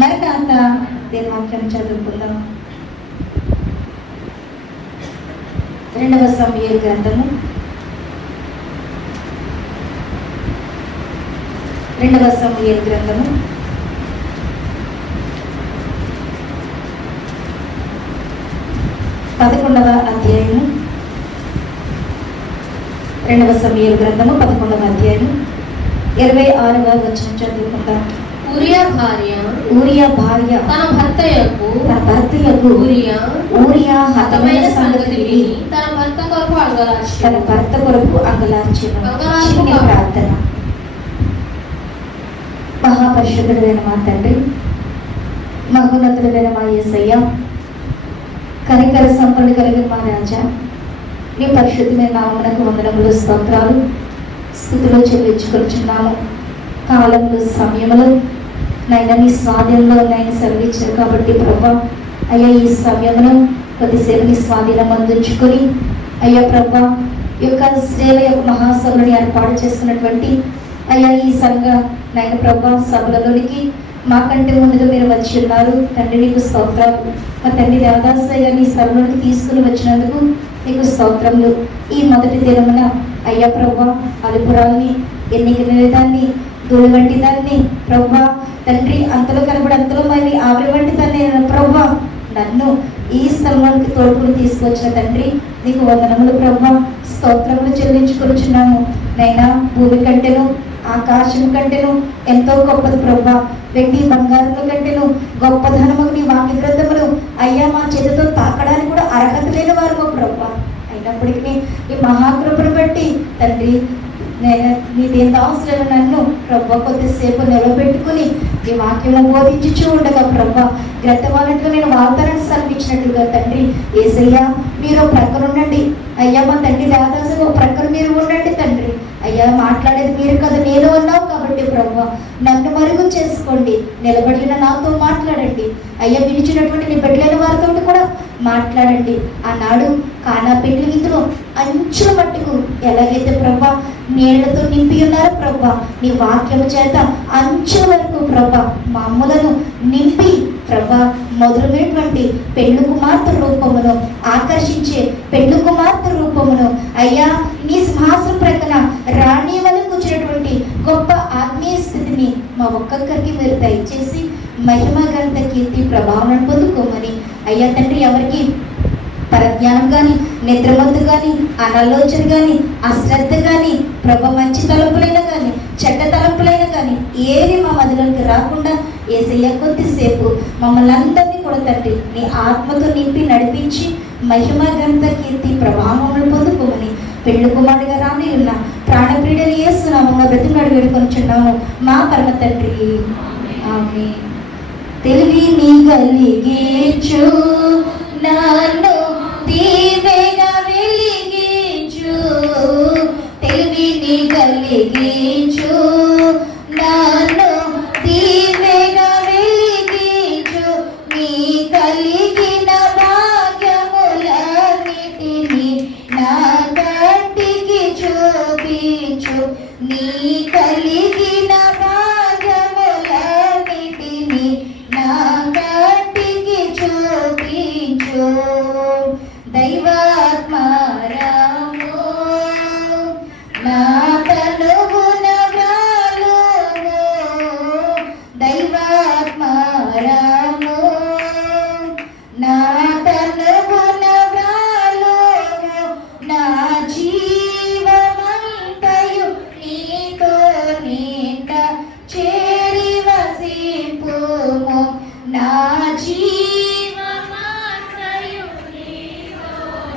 మరణాత దేని వాక్యం చదువుకుందాం. 2వ సమూయేలు గ్రంథము 11వ అధ్యాయము 2వ సమూయేలు గ్రంథము 11వ అధ్యాయము 26వ వచనం చదువుకుందాం. ఊరియా భార్య తన భర్తయగు ఊరియా హతమైన సంగతి విని తన భర్త కొరకు అంగలార్చెను. ప్రార్థన. మహాపరిశుద్ధుడైన మా తండ్రి, మహోన్నతుడైన మా యేసయ్య, కనికర సంపద కలిగిన మా రాజా, నీ పరిశుద్ధమైన నామమునకు వందనములు, స్తోత్రాలు, స్తుతులు చెల్లించుకొచ్చున్నాము. కాలంలో సమయంలో నైనా నీ స్వాధీనంలో నైనా సెలవిచ్చారు కాబట్టి ప్రభా, అయ్యా ఈ సమయంలో కొద్దిసేపు నీ స్వాధీనం అందించుకొని అయ్యా ప్రభా ఈ యొక్క స్త్రీల యొక్క మహాసభలను ఏర్పాటు చేసుకున్నటువంటి అయ్యా ఈ సంఘ నైన ప్రభా సభలలోనికి మాకంటే ముందుగా మీరు వచ్చి ఉన్నారు తండ్రి. నీకు స్తోత్రాలు. మా తండ్రి దేవదాసయ్య నీ సభలోనికి తీసుకుని వచ్చినందుకు నీకు స్తోత్రములు. ఈ మొదటి దినమున అయ్యా ప్రభా అలుపురాల్ని, ఎన్నిక దాన్ని, ధూళి వంటి దాన్ని ప్రభా తండ్రి, అంతలో కనబడి అంతలో మరి ఆవిరి వంటి దాన్ని ప్రభా నన్ను ఈ స్థలంలోకి తోడుకుని తీసుకొచ్చిన తండ్రి నీకు వందనములు ప్రభా, స్తోత్రములు చెల్లించుకొచ్చున్నాము. నైనా భూమి కంటేను ఆకాశం కంటేను ఎంతో గొప్పది ప్రభా, వెండి బంగారముల కంటేను గొప్పధనము నీ వాక్య గ్రంథములు అయ్యా మా చేతితో తాకడానికి కూడా అర్హత లేని వారు ప్రభా. అయినప్పటికీ ఈ మహాకృపను బట్టి తండ్రి నీదేంత అవసరం నన్ను ప్రభా కొద్దిసేపు నిలబెట్టుకుని ఈ వాక్యం బోధించుచూ ఉండగా ప్రభా గ్రంథవాలంట్లో నేను వాగ్దానాన్ని సమర్పించినట్లుగా తండ్రి యేసయ్యా మీరు ప్రక్కన ఉండండి. అయ్యా మా తండ్రి దేవదాసు ఒక ప్రక్కన మీరు ఉండండి తండ్రి. అయ్యా మాట్లాడేది మీరు కదా, నేను ఉన్నావు కాబట్టి ప్రభా నన్ను మరుగు చేసుకోండి. నిలబడిన నాతో మాట్లాడండి. అయ్యా వినిచినటువంటి నీ బిడ్డలైన వారితో కూడా మాట్లాడండి. ఆనాడు కానా పెళ్లి విందులో అంచుల మట్టుకు ఎలాగైతే ప్రభా నీళ్లతో నింపి ఉన్నారు ప్రభా, నీ వాక్యము చేత అంచుల వరకు ప్రభా మా అమ్మలను నింపి ప్రభా మధురమైనటువంటి పెళ్లి కుమార్తె రూపమును, ఆకర్షించే పెళ్లి కుమార్తె రూపమును అయ్యా నీ సింహాసనం ప్రక్కన రాణి వల్ల కూర్చున్నటువంటి గొప్ప ఆత్మీయ స్థితిని మా ఒక్కొక్కరికి మీరు దయచేసి మహిమ గంట కీర్తి ప్రభావం పొందుకోమని అయ్యా తండ్రి ఎవరికి పరజ్ఞానం కానీ, నిద్రమందు కానీ, అనాలోచన కానీ, అశ్రద్ధ కానీ ప్రభా మంచి తలంపులైనా కానీ చెడ్డ తలంపులైనా కానీ ఏది మా మధ్యలోకి రాకుండా యేసయ్య కొద్దిసేపు మమ్మల్ని అందరినీ కూడా తండ్రి నీ ఆత్మతో నింపి నడిపించి మహిమ గంట కీర్తి ప్రభావములు పొందుకోమని పెళ్లి కుమారుడిగా రాని ఉన్న ప్రాణప్రియుడని యేసునామమున బ్రతిమలాడి వేడుకొనుచున్నాము మా పరమ తండ్రి. ఆమేన్. తెలివిని కలిగించు నన్ను దీవెగా వెలిగించు, తెలివిని కలిగించు నన్ను దీవెగా వెలిగించు, నీ కలిగిన భాగ్యములన్నిటిని నా కంటికి చూపించు, నీ కలిగిన భాగ్యములన్నిటిని నా కంటికి చూపించు. దైవాత్మారాము నా తనువున వ్రాలుము, దైవాత్మారాము నా తనువున వ్రాలుము, నా జీవమంతయు నీతో నిండ చేరి వసింపుము, నా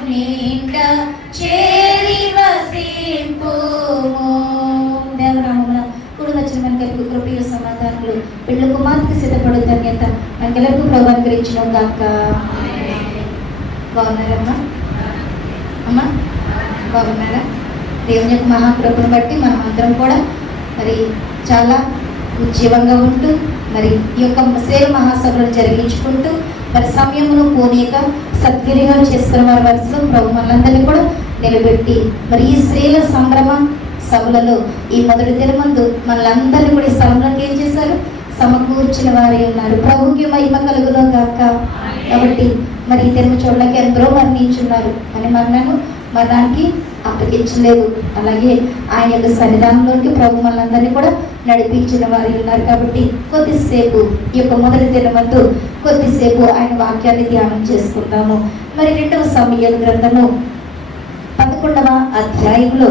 నిండ చేరి వసింపుము. దేవరామమున కూడి వచ్చిన మనకు కృపయు సమాధానములు పెళ్లి కుమార్తెకి సిద్ధపడు ధన్యత మనకెలకు ప్రభు అనుగ్రహించిన గాక. బాగున్నారమ్మా? అమ్మా బాగున్నారా? దేవుని యొక్క మహాకృపను బట్టి మనం అందరం కూడా మరి చాలా ఉజ్జీవంగా ఉంటూ మరి ఈ యొక్క సేవ మహాసభలను జరిగించుకుంటూ మరి సమయమును పోనీక సద్వినియోగం చేసుకున్న వారి వరుసలో ప్రభు మనందరినీ కూడా నిలబెట్టి మరి ఈ స్త్రీల సంభ్రమ సభలలో ఈ మొదటి దినమందు మనందరినీ కూడా ఈ స్థలంలోకి ఏం చేశారు? సమకూర్చిన వారే ఉన్నారు. ప్రభుకి మహిమ కలుగును గాక. కాబట్టి మరి ఈ దినము చూడలేక ఎందరో మరణించున్నారు, కానీ మరణానికి అప్పగించలేదు. అలాగే ఆయన యొక్క సన్నిధానంలోకి ప్రభు మనందరినీ కూడా నడిపించిన వారు ఉన్నారు. కాబట్టి కొద్దిసేపు ఈ యొక్క మొదటి దినమందు కొద్దిసేపు ఆయన వాక్యాన్ని ధ్యానం చేసుకుందాము. మరి 2వ సమూయేలు గ్రంథము 11వ అధ్యాయంలో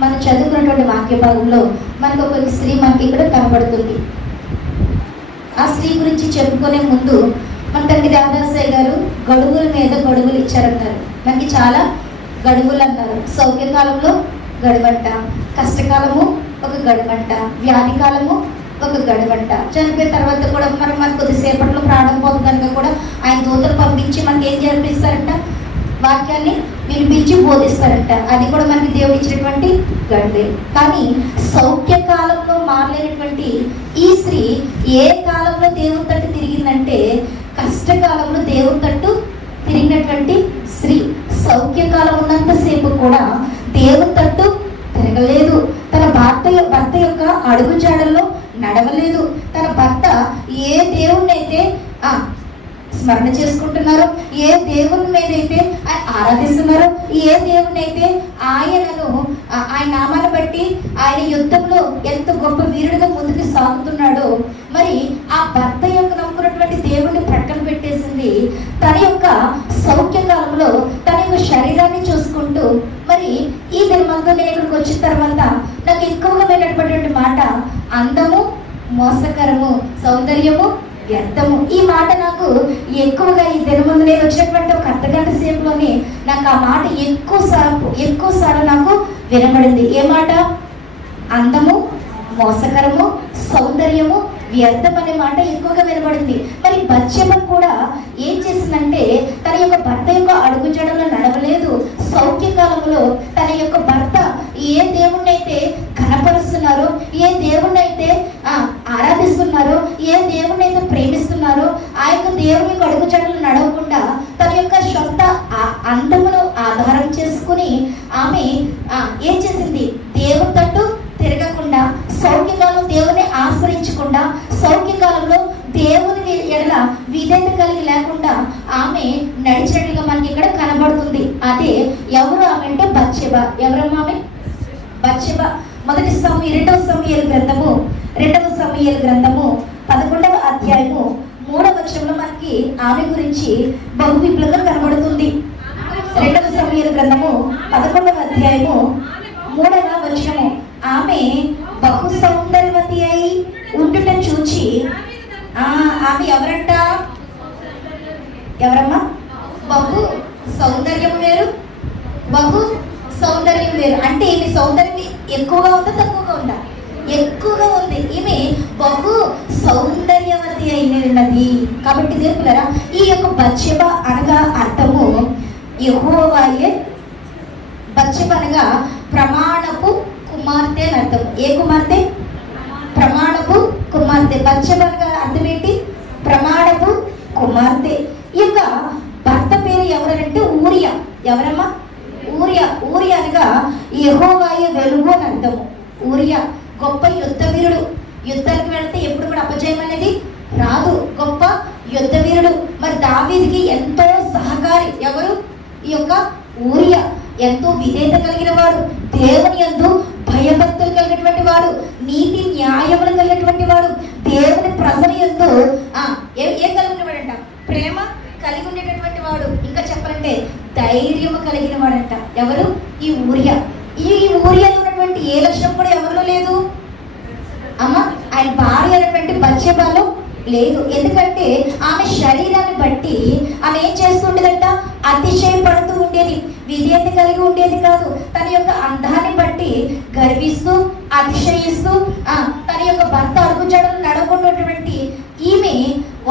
మనం చదువుకున్నటువంటి వాక్య భాగంలో మనకు ఒక స్త్రీ మనకి ఇక్కడ కనబడుతుంది. ఆ స్త్రీ గురించి చెప్పుకునే ముందు మన తండ్రి రాధాసాయి గారు గడువుల మీద గడువులు ఇచ్చారంటారు. మనకి చాలా గడువులు అన్నారు. సౌఖ్యకాలంలో గడువంట, కష్టకాలము ఒక గడువంట, వ్యాధి కాలము ఒక గడువంట, చనిపోయిన తర్వాత కూడా మనకు కొద్దిసేపట్లో ప్రాణం పోతుందనగా కూడా ఆయన దూతలు పంపించి మనకి ఏం జరిపిస్తారంట, వాక్యాన్ని వినిపించి బోధిస్తారంట. అది కూడా మనకి దేవుడు ఇచ్చినటువంటి గడువే. కానీ సౌఖ్యకాలంలో మారలేనటువంటి ఈ స్త్రీ ఏ కాలంలో దేవుని తట్టు తిరిగిందంటే కష్టకాలంలో దేవుని తట్టు తిరిగినటువంటి స్త్రీ. సౌఖ్యకాలం ఉన్నంతసేపు కూడా దేవుని తట్టు తిరగలేదు. తన భర్త యొక్క అడుగుజాడల్లో నడవలేదు. తన భర్త ఏ దేవుణ్ణి అయితే స్మరణ చేసుకుంటున్నారో, ఏ దేవుని మీద అయితే ఆరాధిస్తున్నారో, ఏ దేవుని అయితే ఆయన నామాన్ని బట్టి ఆయన యుద్ధంలో ఎంత గొప్ప వీరుడిగా ముందుకు సాగుతున్నాడో, మరి ఆ భర్త యొక్క నమ్ముకున్నటువంటి దేవుణ్ణి ప్రక్కన పెట్టేసింది. తన యొక్క సౌఖ్యకాలంలో తన యొక్క శరీరాన్ని చూసుకుంటూ, మరి ఈ దినమంతా నేను ఇక్కడికి వచ్చిన తర్వాత నాకు ఎక్కువగా వినటువంటి మాట అందము మోసకరము, సౌందర్యము వ్యర్థము. ఈ మాట నాకు ఎక్కువగా ఈ దినముందు నేను వచ్చినటువంటి ఒక అర్ధగంట సేపులోనే నాకు ఆ మాట ఎక్కువసార్లు నాకు వినబడింది. ఏ మాట? అందము మోసకరము, సౌందర్యము వ్యర్థం అనే మాట ఎక్కువగా వినబడింది. మరి బత్షెబ కూడా ఏం చేసిందంటే తన యొక్క భర్త యొక్క అడుగుజాడలో నడవలేదు. సౌఖ్యకాలంలో తన యొక్క భర్త ఏ దేవుణ్ణి అయితే కనపరుస్తున్నారో, ఏ దేవుణ్ణి అయితే ఆరాధిస్తున్నారో, ఏ దేవుణ్ణి అయితే ప్రేమిస్తున్నారో, ఆ యొక్క దేవుని యొక్క అడుగుజాడలు నడవకుండా తన యొక్క సొంత అందమును ఆధారం చేసుకుని ఆమె ఏం చేసింది? దేవుని తట్టు తిరగకుండా, సౌఖ్యకాలం దేవుని ఆశ్రయించకుండా, సౌఖ్యకాలంలో దేవుని ఎడల విధేయత కలిగి లేకుండా ఆమె నడిచినట్లుగా మనకి ఇక్కడ కనబడుతుంది. అదే ఎవరు ఆమె అంటే బత్షెబ. ఎవరమ్మా ఆమె? బత్షెబ. 2వ సమూయేలు గ్రంథము 11వ అధ్యాయము 3వ వచనంలో మనకి ఆమె గురించి బహు విపులంగా కనబడుతుంది. 2వ సమూయేలు గ్రంథము 11వ అధ్యాయము 3వ వచనము, ఆమె బహు సౌందర్యవతి అయి ఉండుట చూచి ఆమె ఎవరంట? ఎవరమ్మా? బహు సౌందర్యం వేరు, బహు సౌందర్యం వేరు. అంటే ఈమె సౌందర్యం ఎక్కువగా ఉందా తక్కువగా ఉందా? ఎక్కువగా ఉంది. ఈమె బహు సౌందర్యవతి అయినది. కాబట్టి దేవులారా, ఈ యొక్క బత్షెబ అనగా అర్థము యెహోవాయే. బత్షెబ అనగా ప్రమాణపు కుమార్తె అని అర్థం. ఏ కుమార్తె? ప్రమాణపు కుమార్తె. బత్షెబ అనగా అర్థం ఏంటి? ప్రమాణపు కుమార్తె. ఈ యొక్క భర్త పేరు ఎవరంటే ఊరియా. ఎవరమ్మా? ఊరియా. ఊరియా అనగా యెహోవాయే వెలుగు అని అర్థము. ఊరియా గొప్ప యుద్ధ వీరుడు. యుద్ధానికి వెళ్తే ఎప్పుడు కూడా అపజయం అనేది రాదు. గొప్ప యుద్ధ వీరుడు. మరి దావీదుకి ఎంతో సహకారి ఎవరు? ఈ యొక్క ఊరియా. ఎంతో విధేయత కలిగిన వాడు, దేవుని యందు భయభక్తులు కలిగినటువంటి వాడు, నీతి న్యాయములు కలిగినటువంటి వాడు, దేవుని ప్రజల యందు ఏ కలిగిన వాడంట? ప్రేమ కలిగి ఉండేటటువంటి వాడు. ఇంకా చెప్పాలంటే ధైర్యము కలిగిన వాడంట. ఎవరు? ఈ ఊరియా. ఈ ఊరియాలో ఉన్నటువంటి ఏ లక్షణం కూడా ఎవరిలో లేదు అమ్మ. ఆయన భార్య అయినటువంటి బత్షెబలో లేదు. ఎందుకంటే ఆమె శరీరాన్ని బట్టి ఆమె ఏం చేస్తుండేదంట? అతిశయపడుతూ ఉండేది, విధేయత కలిగి ఉండేది కాదు. తన యొక్క అందాన్ని బట్టి గర్విస్తూ అతిశయిస్తూ తన యొక్క భర్త అడుగుజాడలు నడవకున్నటువంటి ఈమె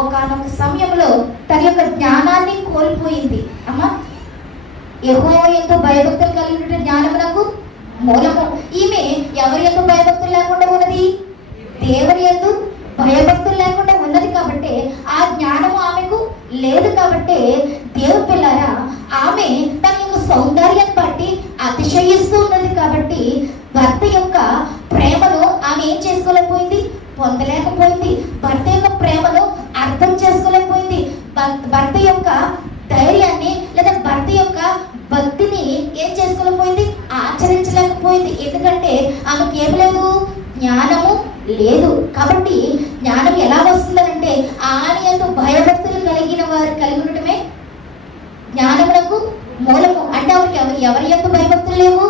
ఒకానొక సమయంలో తన యొక్క జ్ఞానాన్ని కోల్పోయింది. అమ్మ, యెహోవా యందు భయభక్తులు కలిగిన జ్ఞానమునకు మూలము. ఈమె ఎవరి యందు భయభక్తులు లేకుండా ఉన్నది? దేవుని యందు భయభక్తులు లేకుండా ఉన్నది. కాబట్టి ఆ జ్ఞానము ఆమెకు లేదు. కాబట్టి దేవుని పిల్లారా, ఆమె తన యొక్క సౌందర్యాన్ని బట్టి అతిశయిస్తూ ఉన్నది. కాబట్టి భర్త యొక్క ప్రేమను ఆమె ఏం చేసుకోలేకపోయింది? పొందలేకపోయింది. భర్త యొక్క ప్రేమను అర్థం చేసుకోలేకపోయింది. భర్త యొక్క ధైర్యాన్ని లేదా భర్త యొక్క భక్తిని ఏం చేసుకోలేకపోయింది, ఆచరించలేకపోయింది. ఎందుకంటే ఆమెకి ఏం లేదు, జ్ఞానము లేదు. కాబట్టి జ్ఞానం ఎలా వస్తుందంటే ఆయన యందు భయభక్తులు కలిగిన వారు కలిగి ఉండటమే జ్ఞానములకు మూలము. అంటే ఆమెకి ఎవరి యందు భయభక్తులు లేవు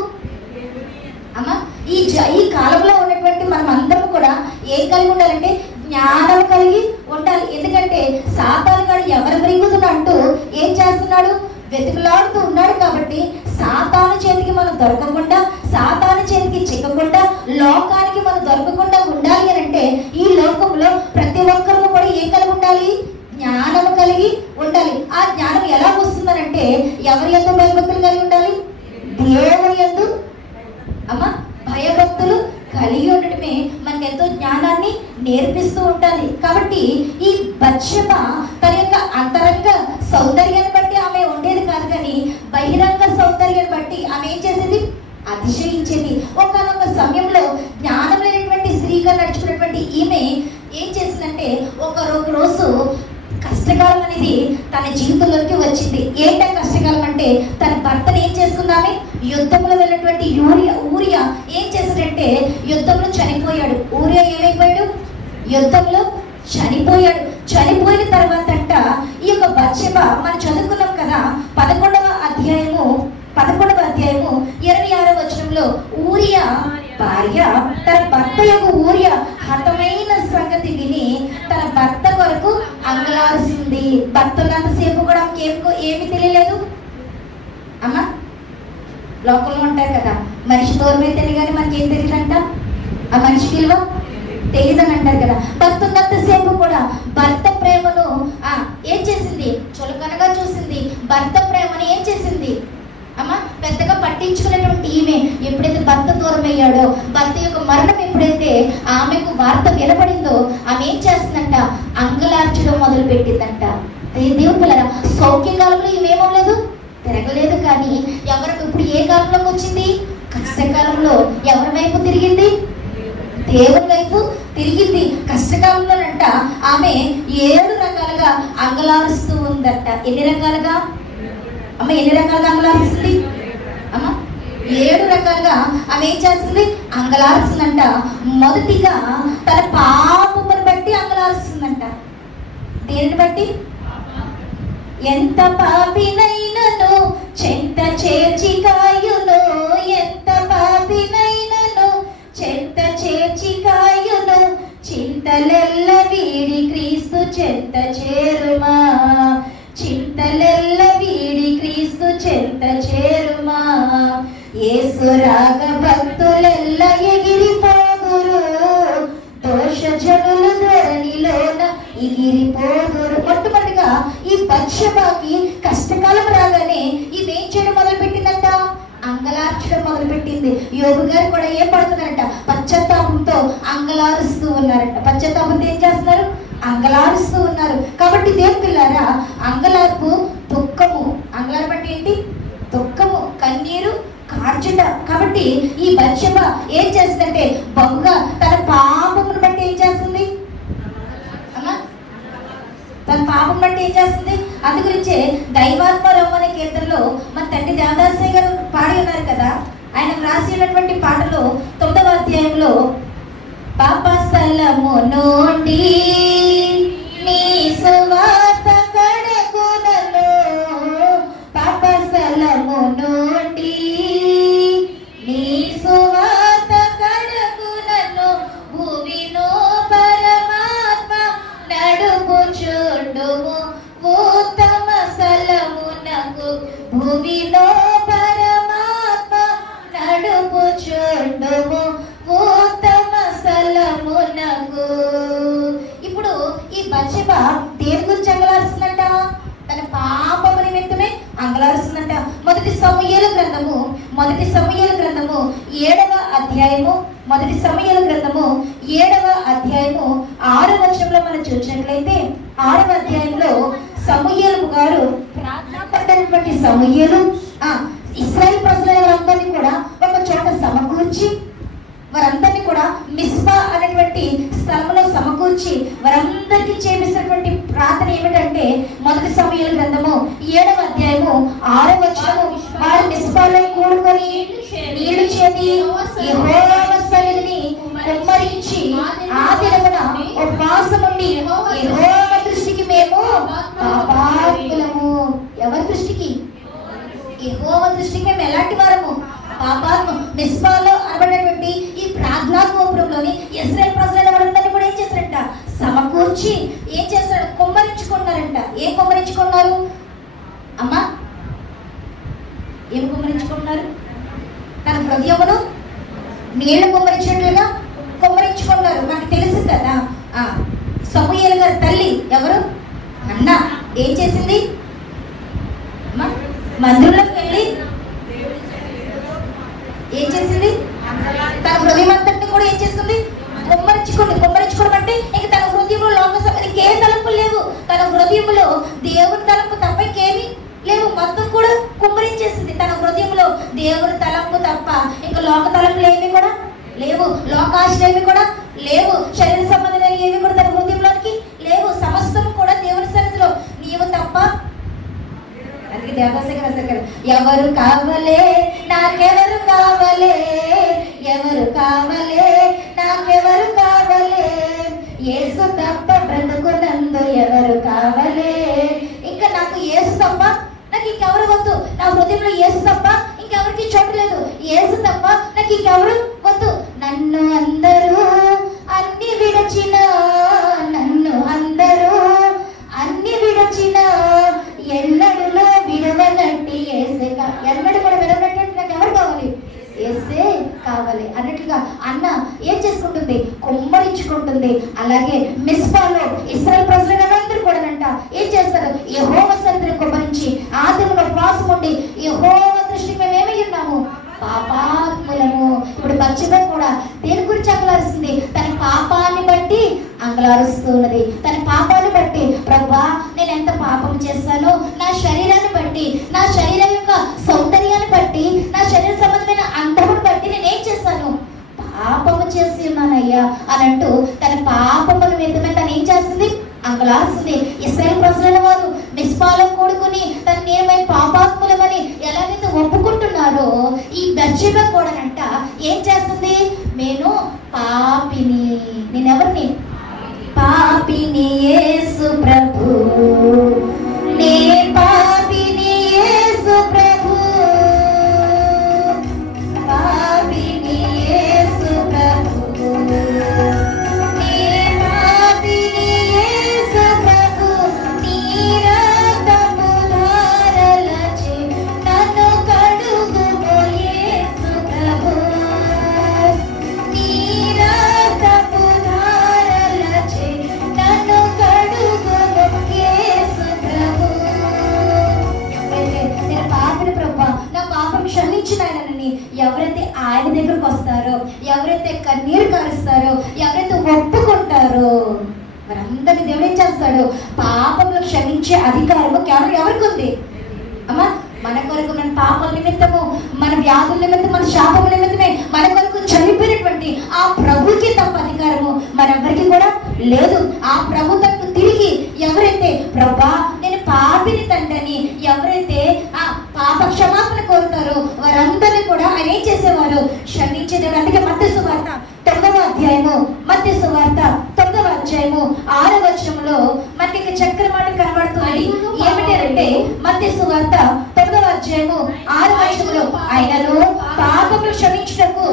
అమ్మా. ఈ కాలంలో ఉన్నటువంటి మనం అందరం కూడా ఏం కలిగి ఉండాలంటే జ్ఞానం కలిగి ఉండాలి. ఎందుకంటే సాతాను గాడు ఎవరు బ్రింగుతున్నా అంటూ ఏం చేస్తున్నాడు, వెతుకులాడుతూ ఉన్నాడు. కాబట్టి సాతాను చేతికి మనం దొరకకుండా, సాతాను చేతికి చిక్కకుండా, లోకానికి మనం దొరకకుండా ఉండాలి అని అంటే ఈ లోకంలో ప్రతి ఒక్కరు కూడా ఏం కలిగి ఉండాలి, జ్ఞానం కలిగి ఉండాలి. ఆ జ్ఞానం ఎలా వస్తుందనంటే ఎవరి యందు భయభక్తులు కలిగి ఉండాలి, దేవుని యందు అమ్మా భయభక్తులు కలిగి ఉండటమే మనకి ఎంతో జ్ఞానాన్ని నేర్పిస్తూ ఉంటుంది. కాబట్టి ఈ బత్షెబ తన యొక్క అంతరంగ సౌందర్యాన్ని బట్టి ఆమె ఉండేది కాదు, కానీ బహిరంగ సౌందర్యాన్ని బట్టి ఆమె ఏం చేసేది, అతిశయించేది. ఒకనొక సమయంలో జ్ఞానం లేనటువంటి స్త్రీగా నడుచుకున్నటువంటి ఈమె ఏం చేసిందంటే ఒక రోజు కష్టకాలం అనేది తన జీవితంలోకి వచ్చింది. ఏంటంటే కష్టకాలం అంటే తన భర్తను ఏం చేసుకుందామే, యుద్ధంలో వెళ్ళినటువంటి ఊరియా ఏం చేశాడంటే యుద్ధంలో చనిపోయాడు. ఊరియా ఏమైపోయాడు, యుద్ధంలో చనిపోయాడు. చనిపోయిన తర్వాత అంట ఈ యొక్క బత్షెబ మనం చదువుకున్నాం కదా 11వ అధ్యాయము 26వ వచనంలో ఊరియా భార్య తన భర్త యొక్క ఊరియా హతమైన సంగతి విని తన భర్త కొరకు అంగలారుస్తుంది. భర్తనంతసేపు కూడా ఏమి తెలియలేదు అమ్మా. లోకంలో ఉంటారు కదా, మనిషి దూరమైతేనే కానీ మనకి ఏం తెలియదంట, ఆ మనిషి విలువ తెలియదని అంటారు కదా. భర్త ఉన్నంతసేపు కూడా భర్త ప్రేమను ఏం చేసింది, చులకనగా చూసింది. భర్త ప్రేమను ఏం చేసింది అమ్మా, పెద్దగా పట్టించుకునేటువంటి ఈమె ఎప్పుడైతే భర్త దూరం అయ్యాడో, భర్త యొక్క మరణం ఎప్పుడైతే ఆమెకు వార్త వినపడిందో ఆమె ఏం చేస్తుందంట, అంగలార్చడం మొదలు పెట్టిందంట. దేవుని పిల్లరా, సౌఖ్యకాలంలో ఇవేమవలేదు, తిరగలేదు. కానీ ఇప్పుడు ఏ కాలంలోకి వచ్చింది, కష్టకాలంలో ఎవరి వైపు తిరిగింది, దేవుని వైపు తిరిగింది. కష్టకాలంలోనంట ఆమె 7 రకాలుగా అంగలారుస్తూ ఉందంట. ఎన్ని రకాలుగా అమ్మ, ఎన్ని రకాలుగా అంగలారుస్తుంది అమ్మ? 7 రకాలుగా ఆమె ఏం చేస్తుంది, అంగలారుస్తుందంట. మొదటిగా తన పాపమును బట్టి అంగలారుస్తుందంట. దేనిని బట్టి, ఎంత పాపినైనను చెంత చేర్చి కాయును, ఎంత పాపినైనను చెంత చేర్చి కాయును, చింతలెల్ల వీడి క్రీస్తు చెంత చేరుమా, చింతలెల్ల వీడి క్రీస్తు చెంత చేరుమా, యేసు రాగ భక్తులెల్ల ఎగిరిపోదురు, దోష జనులు ధరణిలోన ఎగిరిపోదురు. మొట్టమొదటిగా ఈ బత్షెబకి కష్టకాలం రాగానే ఇదేం చేయడం మొదలు పెట్టిందంట, అంగలార్చడం మొదలు పెట్టింది. యోబు గారు కూడా ఏం పడుతున్నారంట, పశ్చాత్తాపంతో అంగలారుస్తూ ఉన్నారంట. పశ్చాత్తాపంతో ఏం చేస్తున్నారు, అంగలారుస్తూ ఉన్నారు. కాబట్టి దేవుని పిల్లారా, అంగలార్పు దుఃఖము, అంగలార్పు అంటే ఏంటి, దుఃఖము, కన్నీరు కార్చుట. కాబట్టి ఈ బత్షెబ ఏం చేస్తుందంటే బహుగా తన పాపమును బట్టి ఏం చేస్తుంది అమ్మా, తన పాపం బట్టి ఏం చేస్తుంది. అందు గురించే దైవాత్మ రమ్మనే కీర్తనలో మన తండ్రి దేవదాసయ్య గారు పాడి ఉన్నారు కదా, ఆయన రాసి ఉన్నటువంటి పాటలో 9వ అధ్యాయంలో పాపస్థలము నుండి నీ సువార్త కడగునను, పాపస్థలము నుండి నీ సువార్త కడగునను, భూమిలో పరమాత్మ నడుపుచుండుము ఉత్తమ స్థలమునకు, భూమిలో పరమాత్మ నడుపుచుండుము ఉత్తమ స్థలమునకు. ఇప్పుడు ఈ బత్షెబ దేని గురించి అంగలారుస్తుందంట, తన పాపము నిమిత్తమే అంగలారుస్తుందంట. మొదటి సమూయేలు గ్రంథము 7వ అధ్యాయము 6వ వచనంలో మనం చూసినట్లయితే 6వ అధ్యాయంలో సమూయేలు గారు ప్రార్థనాపడినటువంటి సమూయేలు ఇశ్రాయేలు ప్రజలందరినీ కూడా ఒక చోట సమకూర్చి వారందరినీ కూడా మిస్పా అనేటువంటి స్థలంలో సమకూర్చి వారందరికీ చేపిస్తున్నటువంటి ప్రార్థన ఏమిటంటే, మొదటి సమూయేలు గ్రంథము 7వ అధ్యాయము 6వ వచనము, వారు మిస్పాలో కూడుకొని నీళ్లు చేది యెహోవా సన్నిధిని కుమ్మరించి ఆ దినమున ఉపవాసం ఉండి యెహోవా దృష్టికి మేము పాపాత్ములము. ఎవరి దృష్టికి? యెహోవా దృష్టికి మేము ఎలాంటి వారము? పాపాత్మ. మిస్పాలో అనబడినటువంటి ఈ ప్రార్థనా గోపురంలోని ఇశ్రాయేలు ప్రజలైన వాళ్ళందరినీ కూడా ఏం చేశారంట? సమకూర్చి ఏం చేస్తాడు? కుమ్మరించుకున్నారంట. ఏం కుమ్మరించుకున్నారు అమ్మా? ఏం కుమ్మరించుకున్నారు? తన హృదయమును నీళ్లు కుమ్మరించినట్లుగా కుమ్మరించుకున్నారు. మనకు తెలుసు కదా. సమూయేలు గారి తల్లి ఎవరు? అన్న. ఏం చేసింది? మందిరంలోకి వెళ్ళి ఏం చేసింది? తన హృదయం అంతటిని కూడా ఏం చేస్తుంది? కుమ్మరించుకోవడం అంటే ఇంక తన హృదయంలో లోక సంబంధికి ఏ తలంపులు లేవు. తన హృదయంలో దేవుని తలంపు తప్ప ఇంకేమి లేవు. మొత్తం కూడా కుమ్మరించేసింది. తన హృదయంలో దేవుని తలంపు తప్ప ఇంకా లోక తలంపులు ఏమి కూడా లేవు. లోకాశలు ఏమి కూడా లేవు. శరీర సంబంధమైన ఏమి కూడా తన హృదయంలోనికి లేవు. సమస్తం కూడా దేవుని సన్నిధిలో నీవు తప్ప. అందుకే దేవదాసరి ఎవరు కావలే నాకెవరు కావలే, ఎవరు కావలే నాకెవరు కావలే, యేసు తప్ప బ్రతుకునందు ఎవరు కావలే. ఇంకా నాకు యేసు తప్ప నాకు ఇంకెవరు వద్దు. నా హృదయంలో యేసు తప్ప ఇంకెవరికి చోటు లేదు. యేసు తప్ప నాకు ఇంకెవరు వద్దు. నన్ను అందరూ అన్ని విడచిన, నన్ను అందరూ అన్ని విడచిన, ఎన్నడులో విడవనట్టి యేసే. ఎన్నడు కూడా విడవనట్టు నాకు ఎవరు కావాలి? యేసే కావాలి అన్నట్లుగా అన్న ఏం చేసుకుంటుంది? కుమ్మరించుకుంటుంది. అలాగే మిస్పాలో ఇశ్రాయేలు ప్రజలందరూ కూడానంట ఏం చేస్తారు? యెహోవా సన్నిధిని కుమ్మరించి ఆ దినమున ఉపవాసం ఉండి యెహోవా దృష్టికి మేము ఏమై ఉన్నాము? పాపాత్ములము. ఇప్పుడు బచ్చగా కూడా దేని గురించి అంగలారుస్తుంది? తన పాపాన్ని బట్టి అంగలారుస్తున్నది. తన పాపాన్ని బట్టి, ప్రభువా నేను ఎంత పాపం చేశానో, నా శరీరాన్ని బట్టి, నా శరీరం యొక్క సౌందర్యాన్ని బట్టి, నా శరీర సంబంధమైన అందమును బట్టి నేనేం చేశాను? పాపము చేసి ఉన్నానయ్యా అని అంటూ తన పాపముల నిమిత్తమే తను ఏం చేస్తుంది? అంగలారుస్తుంది. ఇశ్రాయేలు ప్రజలైన వారు మిస్పాలో కూడుకుని తను నేమై పాపాత్ములమని ఎలాగైతే ఒప్పుకుంటున్నారో, ఈ బెత్షెబ కూడానంట ఏం చేస్తుంది? నేను పాపిని. నేనెవరిని? పాపిని యేసు ప్రభు, నే పాపిని యేసు ప్రభు, పాపిని యేసు ప్రభు, నే పాపిని యేసు ప్రభు, నీ రక్తము ధారలచే నన్ను కడుగుము యేసు ప్రభు, నీ రక్తము ధారలచే నన్ను కడుగుము యేసు ప్రభు. నేను పాపిని ప్రభువా, నా పాపం క్షమించిన ఆయనని ఎవరైతే ఆయన దగ్గరకు వస్తారో, ఎవరైతే కన్నీరు కారుస్తారో, ఎవరైతే ఒప్పుకుంటారో వారందరినీ దేవుడు ఏం చేస్తాడు? పాపంలో క్షమించే అధికారము కేవలం ఎవరికి ఉంది అమ్మా? మన కొరకు, మన పాపల నిమిత్తము, మన వ్యాధుల నిమిత్తం, మన శాపముల నిమిత్తమే మన కొరకు చనిపోయినటువంటి ఆ ప్రభుకి తప్ప అధికారము మరెవరికి కూడా లేదు. ఆ ప్రభు తనకు తిరిగి ఎవరైతే ప్రభువా నేను పాపిని తండ్రిని ఎవరైతే ఆ పాప క్షమాపణ కోరుతారో వారందరినీ కూడా ఆయన ఏం చేసేవారు? క్షమించేవారు. అందుకే మత్తయి సువార్త 9వ అధ్యాయము, మత్తయి సువార్త 9వ అధ్యాయము 6వ వచనంలో మనకి చక్కెర మాట కనబడుతుంది. ఏమిటంటే మత్తయి సువార్త 9వ అధ్యాయము 6వ వచనంలో ఆయనను పాపములు క్షమించుటకు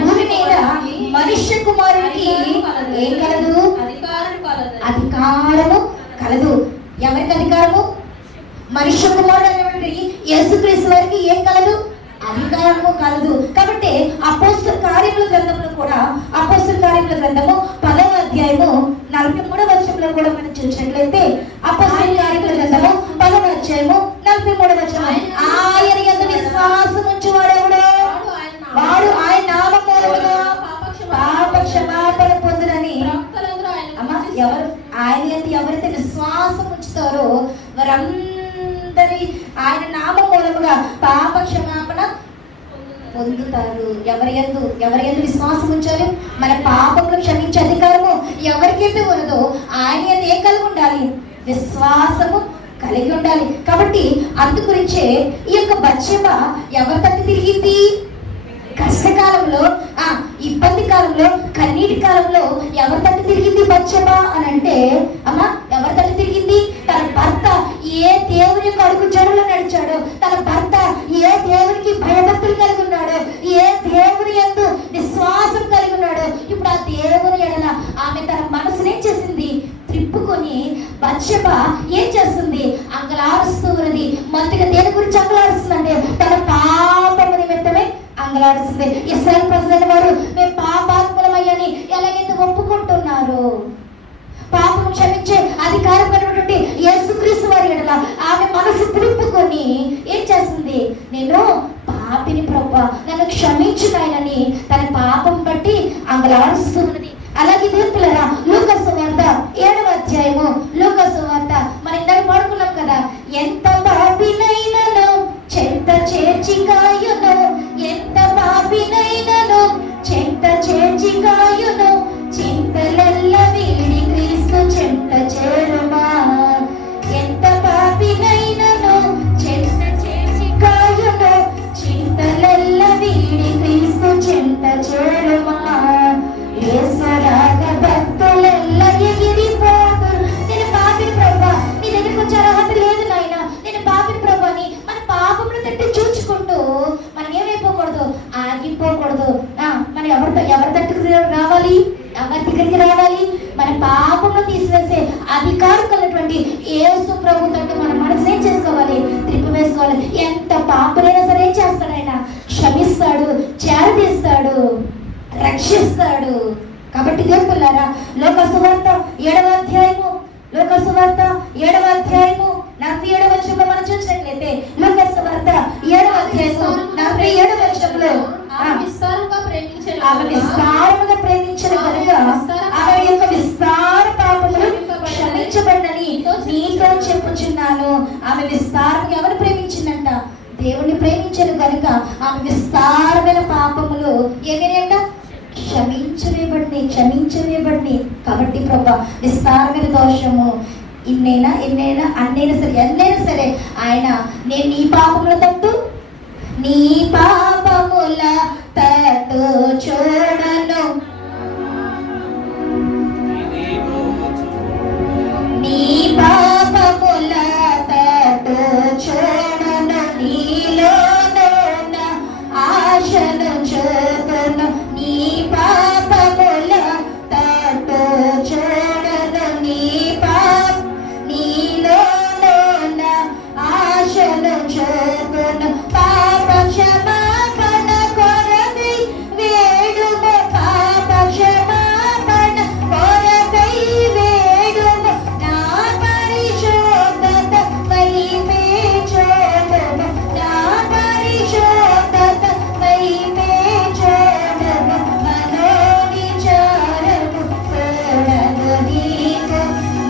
భూమి మీద మనుష్య కుమారునికి ఏం కలదు? అధికారము కలదు. ఎవరికి అధికారము? మనుష్య కుమారుడు అనేటువంటి యేసుక్రీస్తు వారికి ఏం కలదు? అధికారము కలదు. కాబట్టి అపోస్తల కార్యముల గ్రంథంలో కూడా, అపోస్తల కార్యముల గ్రంథము 10వ అధ్యాయము 43వ వచనంలో కూడా మనం చూసినట్లయితే అపోస్తల కార్యముల గ్రంథము 10వ అధ్యాయము 43వ వచనం, ఆయన యందు విశ్వాసం ఉంచువాడెవడో వాడు ఆయన నామము మూలముగా పాప క్షమాపణ పొందునని. అమ్మ, ఎవరు ఆయన యందు ఎవరైతే విశ్వాసం ఉంచుతారో వారందరి ఆయన నామ మూలముగా పాప క్షమాపణ పొందుతారు. ఎవరి యందు విశ్వాసం ఉంచాలి? మన పాపములు క్షమించే అధికారము ఎవరికైతే ఉన్నదో ఆయన యందు ఏం కలిగి ఉండాలి? విశ్వాసము కలిగి ఉండాలి. కాబట్టి అందు గురించే ఈ యొక్క బత్షెబ ఎవరి తట్టు తిరిగింది? కష్టకాలంలో, ఇబ్బంది కాలంలో, కన్నీటి కాలంలో ఎవరి తట్టు తిరిగింది బత్షెబ అని అంటే, అమ్మా ఎవరి తట్టు తిరిగింది? తన భర్త ఏ దేవుని యొక్క అడుగు జడులో నడిచాడో, తన భర్త ఏ దేవునికి భయభక్తులు కలిగి ఉన్నాడో, ఏ దేవుని యందు విశ్వాసం కలిగి ఉన్నాడో, ఇప్పుడు ఆ దేవుని ఎడల ఆమె తన మనసునే చేసింది త్రిప్పుకొని బత్షెబ ఏం చేస్తుంది? అంగలారుస్తూ ఉన్నది. మొదటిగా దేని గురించి అంగలారుస్తుందంటే తన పాపము నిమిత్తమే అంగలాడుతుంది. ఇశ్రాయేలు ప్రజలైన వారు మేము పాపాత్ములమయ్యని ఎలాగైతే ఒప్పుకుంటున్నారు, పాపం క్షమించే అధికారమైనటువంటి యేసుక్రీస్తు వారి ఎడల ఆమె మనసు త్రిప్పుకొని ఏం చేస్తుంది? నేను పాపిని ప్రభువా, నన్ను క్షమించు నాయనని తన పాపం బట్టి అంగలాడుస్తున్నది. అలాగే దేవులారా, లూకా సువార్త 7వ అధ్యాయము, లూకా సువార్త మనం ఇందాక పాడుకున్నాం కదా, ఎంత పాపినైనను చెంత చేర్చి కాయును, ఎంత పాపినైనను చెంత చేర్చి కాయును, చింతలెల్ల వీడి క్రీస్తు చెంత చేరుమా. ఎంత పాపినైనను చెంత చేర్చి కాయును, చింతలెల్ల వీడి క్రీస్తు చెంత చేరుమా. భక్తులెల్ల ఎగిరిపోతురు. నేను పాపిని ప్రభా, నీ దగ్గరికి వచ్చే అర్హత లేదు నాయన, నేను పాపిని ప్రభాని మన పాపమును తట్టి చూచుకుంటూ మనం ఏమైపోకూడదు? ఆగిపోకూడదు. మనం ఎవరి తట్టుకు రావాలి? ఎవరి దగ్గరికి రావాలి? మన పాపమును తీసివేసే అధికారం కలిగినటువంటి యేసు ప్రభు తట్టు మన మనసు ఏం చేసుకోవాలి? త్రిప్పు వేసుకోవాలి. ఎంత పాపనైనా సరే ఏం చేస్తాడు? ఆయన క్షమిస్తాడు, చేరదీస్తాడు, రక్షిస్తాడు. కాబట్టి దేవులారా, లోక సువార్త 7వ అధ్యాయము, లోక సువార్త 7వ అధ్యాయము 47వ వచనంలో మనం చూసినట్లయితే, లోక సువార్త 7వ అధ్యాయము 47వ వచనంలో ఆమె విస్తారముగా ప్రేమించిన కనుక ఆమె యొక్క విస్తార పాపములు క్షమించబడినని నీతో చెప్పుచున్నాను. ఆమె విస్తారంగా ఎవరు ప్రేమించిందంట? దేవుణ్ణి ప్రేమించను కనుక ఆమె విస్తారమైన పాపములు ఏమైనాయంట? క్షమించవేయబడి. కాబట్టి ప్రభా, విస్తారమైన దోషము ఎన్నైనా సరే ఆయన నేను నీ పాపముల తట్టు చూడను, నీ పాపముల తట్టు చూడను, నీలోన ఆశను చూడను, నీ పాపముల తట్టు చూడను, నీలోన ఆశను చూడను. పాప క్షమాపణ కొరకై వేడుము, పాప క్షమాపణ కొరకై వేడుము, నా పరిశుద్ధత మహిమే చూడము, నా పరిశుద్ధత మహిమే చూడము, మనోవిచారము చూడను నీకు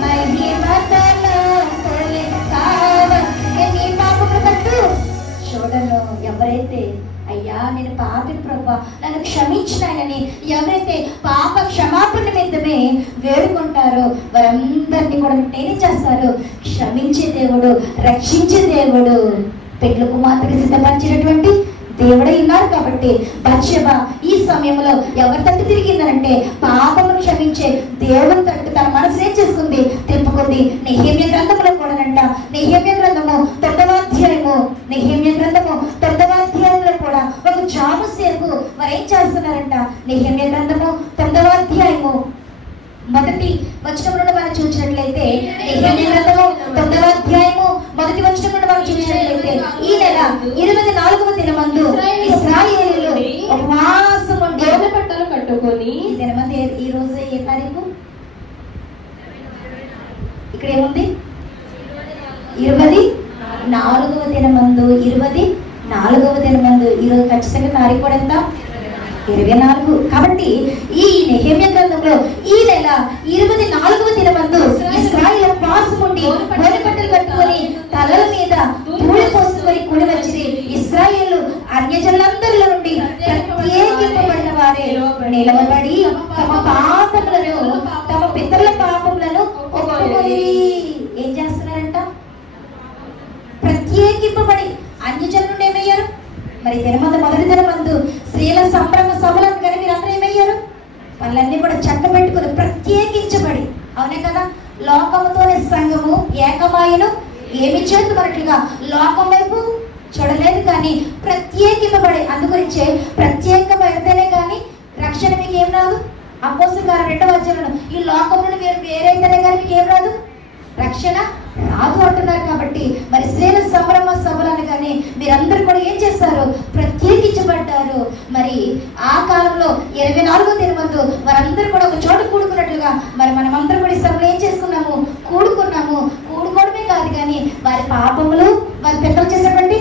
మహిమతలో తొలి కావ. నీ పాపముల తట్టు చూడను. ఎవరైతే అయ్యా నేను పాపిని ప్రభా నన్ను క్షమించినాయని ఎవరైతే పాప క్షమాపణ నిమిత్తమే వేడుకుంటారో వారందరినీ కూడా నేనే చేస్తారు? క్షమించే దేవుడు, రక్షించే దేవుడు, పెళ్లి కుమార్తెకి సిద్ధపరిచినటువంటి దేవుడే ఉన్నారు. కాబట్టి బత్షెబ ఈ సమయంలో ఎవరి తట్టు తిరిగిందనంటే పాపమును క్షమించే దేవుని తట్టు తన మనసు ఏం చేసుకుంది? తిప్పుకుంది. నెహెమ్యా గ్రంథంలో కూడానంట, నెహెమ్యా గ్రంథము 9వ అధ్యాయము, నెహెమ్యా గ్రంథము 9వ అధ్యాయంలో కూడా ఒక జాము సేపు వారు ఏం చేస్తున్నారంట? నెహెమ్యా గ్రంథము 9వ అధ్యాయము మొదటి వచనం నుండి మనం చూసినట్లయితే, నెహెమ్యా గ్రంథము 9వ అధ్యాయము మొదటి వచనం నుండి మనం చూసినట్లయితే, ఈ నెల 24వ దినమందు ఇశ్రాయేలీయులు ఉపవాసం ఉండి బట్టలు కట్టుకొని, ఈ దినమంది ఈ రోజు ఏ తారీఖు? ఇక్కడ ఏముంది? 24వ దినమందు, 24వ దినమందు. ఈరోజు ఖచ్చితంగా తారీఖు కూడా ఎంత? 24. కాబట్టి ఈ నెహెమ్యా గ్రంథంలో ఈ నెల 24వ దినమందు ఇశ్రాయేలు ఉపవాసం ఉండి బట్టలు కట్టుకొని తలల మీద ధూళి పోసుకొని కూడి వచ్చి ఇశ్రాయేలు అన్యజనులందరిలో నుండి నిలవబడి తమ పాపములను, తమ పితరుల పాపములను ఒప్పుకొని ఏం చేస్తున్నారంట? ప్రత్యేకింపబడి. అన్యజనులు ఏమయ్యారు? మరి మొదటి దినమందు స్త్రీల సంభ్రమ సభలను కానీ మీరందరూ ఏమయ్యారు? వాళ్ళన్నీ కూడా చక్క పెట్టుకుని ప్రత్యేకించబడి. అవునే కదా? లోకముతోనే సంఘము ఏకమాయను ఏమి చేతున్నట్లుగా లోకం వైపు చూడలేదు కానీ ప్రత్యేకింపబడి. అందుగురించే ప్రత్యేకమైతేనే కానీ రక్షణ మీకు ఏం రాదు. అపోస్తలుల 2వ అధ్యాయంలో ఈ లోకం నుండి మీరు వేరైతేనే కానీ మీకు ఏం రాదు, రక్షణ రాదు అంటున్నారు. కాబట్టి మరి స్త్రీల సంభ్రమ సభలను కానీ మీరందరూ కూడా ఏం చేస్తారు? ప్రత్యేకించబడ్డారు. మరి ఆ కాలంలో 24వ దినమందు వారందరూ కూడా ఒక చోట కూడుకున్నట్లుగా మరి మనమందరూ కూడా ఈ సభలో ఏం చేసుకున్నాము? కూడుకున్నాము. కూడుకోవడమే కాదు కానీ వారి పాపములు, వారి పిల్లలు చేసినటువంటి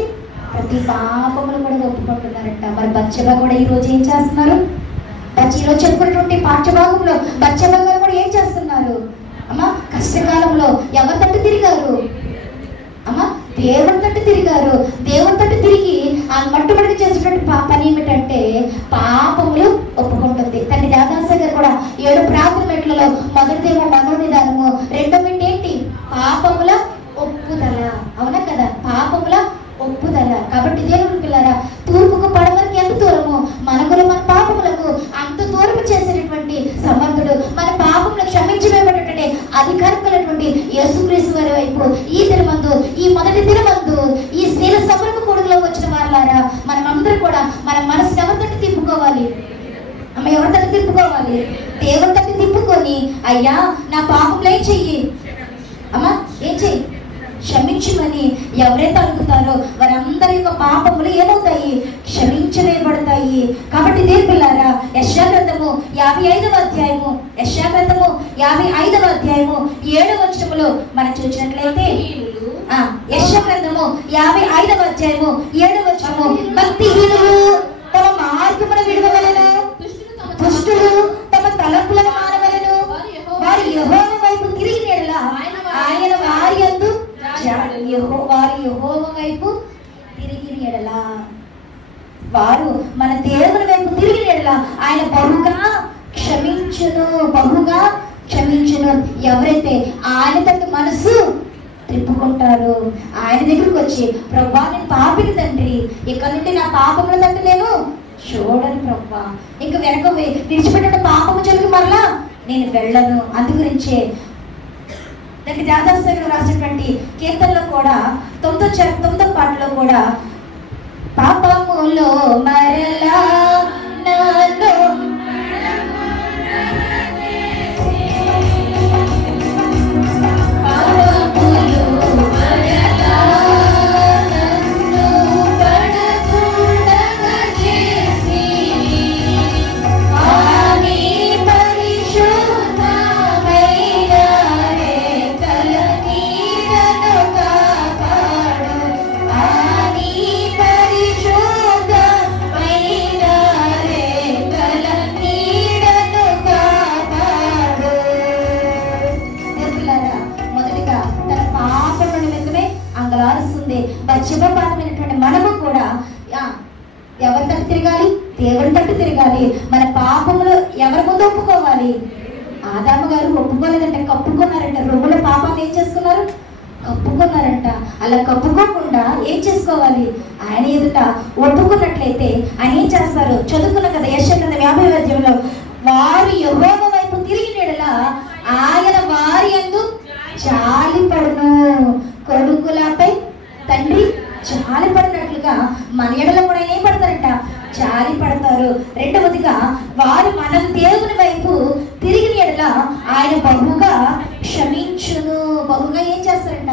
ప్రతి పాపములు కూడా ఒప్పుకుంటున్నారంట. మరి బచ్చబా కూడా ఈ రోజు ఏం చేస్తున్నారు? ఈరోజు చెప్పుకున్నటువంటి పాఠ్యభాగంలో బచ్చబా గారు కూడా ఏం చేస్తున్నారు? అమ్మా, కష్టకాలంలో ఎవరి తట్టు తిరిగారు? అమ్మా, దేవుని తట్టు తిరిగారు. దేవుని తట్టు తిరిగి ఆ మట్టుబడికి చేసినటువంటి పని ఏమిటంటే పాపములు ఒప్పుకుంటుంది. తండ్రి దాదాస గారు కూడా 7 ప్రార్థన మెట్లలో మొదటిదేమో మనోనిదానము, రెండో మెట్టు ఏంటి? పాపముల ఒప్పుదల. అవునా కదా? పాపముల ఒప్పుదల. కాబట్టి దేవుని పిల్లరా, తూర్పుకు పడమరకు ఎంత దూరము మనకులు మన పాపములకు అంత దూరము చేసేటటువంటి సమర్థుడు, మన పాపములు క్షమించబడేటటువంటి అధికారం కలిగినటువంటి యేసుక్రీస్తు వారి వైపు ఈ దినమందు, ఈ మొదటి దినమందు ఈ స్త్రీల సభలకు కొడుకులోకి వచ్చిన వారులారా, మనమందరూ కూడా మన మనసుని ఎవరి తట్టు తిప్పుకోవాలి? అమ్మ, ఎవరి తట్టు తిప్పుకోవాలి? దేవుని తట్టు తిప్పుకొని, అయ్యా నా పాపములు ఏం చెయ్యి అమ్మా, ఏం చెయ్యి, క్షమించమని ఎవరైతే అడుగుతారో వారందరి యొక్క పాపములు ఏమవుతాయి? క్షమించవేయబడతాయి. కాబట్టి దేవుని పిల్లారా, యెషయా గ్రంథము 55వ అధ్యాయము, యెషయా గ్రంథము 55వ అధ్యాయము 7వ వచనములో మనం చూసినట్లయితే, యెషయా గ్రంథము 55వ అధ్యాయము 7వ వచనము, భక్తిహీనులు తమ మార్గమును విడువవలెను, దుష్టులు తమ తలంపులను మానవలెను, వారి యెహోవా వైపు తిరిగిన యెడల ఆయన వారి యందు వారి యెహోవా వైపు తిరిగిన యెడల, వారు మన దేవుని వైపు తిరిగిన యెడల ఆయన బహుగా క్షమించును, బహుగా క్షమించును. ఎవరైతే ఆయన తట్టు మనసు త్రిప్పుకుంటారు, ఆయన దగ్గరికి వచ్చి, ప్రభువా నేను పాపిని తండ్రి, ఇక్కడ నుండి నా పాపముల తట్టు నేను చూడను ప్రభువా, ఇంక వెనక విడిచిపెట్టిన పాపము జోలికి మరలా నేను వెళ్ళను. అందుగురించే దానికి దాదాపు రాసినటువంటి కీర్తనలో కూడా 9వ పాటలో కూడా, పాపములో మరలా నాలో బచ్చబపాఠమైనటువంటి మనము కూడా ఎవరి తట్టు తిరగాలి? దేవుని తట్టు తిరగాలి. మన పాపములు ఎవరి ముందు ఒప్పుకోవాలి? ఆదాము గారు ఒప్పుకోలేదంట, కప్పుకున్నారంట. రొమ్ముల పాపాన్ని ఏం చేసుకున్నారు? కప్పుకున్నారంట. అలా కప్పుకోకుండా ఏం చేసుకోవాలి? ఆయన ఎదుట ఒప్పుకున్నట్లయితే ఆయన ఏం చేస్తారు? చదువుకున్న కదా యెషయా గ్రంథం 50వ అధ్యాయంలో, వారు యెహోవా వైపు తిరిగిన యెడల ఆయన వారి యందు జాలిపడును. కొడుకులపై తండ్రి జాలి పడినట్లుగా మన ఎడల కూడా ఏం పడతారంట? జాలి పడతారు. రెండవదిగా, వారు మనం దేవుని వైపు తిరిగిన ఎడల ఆయన బహుగా క్షమించును. బహుగా ఏం చేస్తారంట?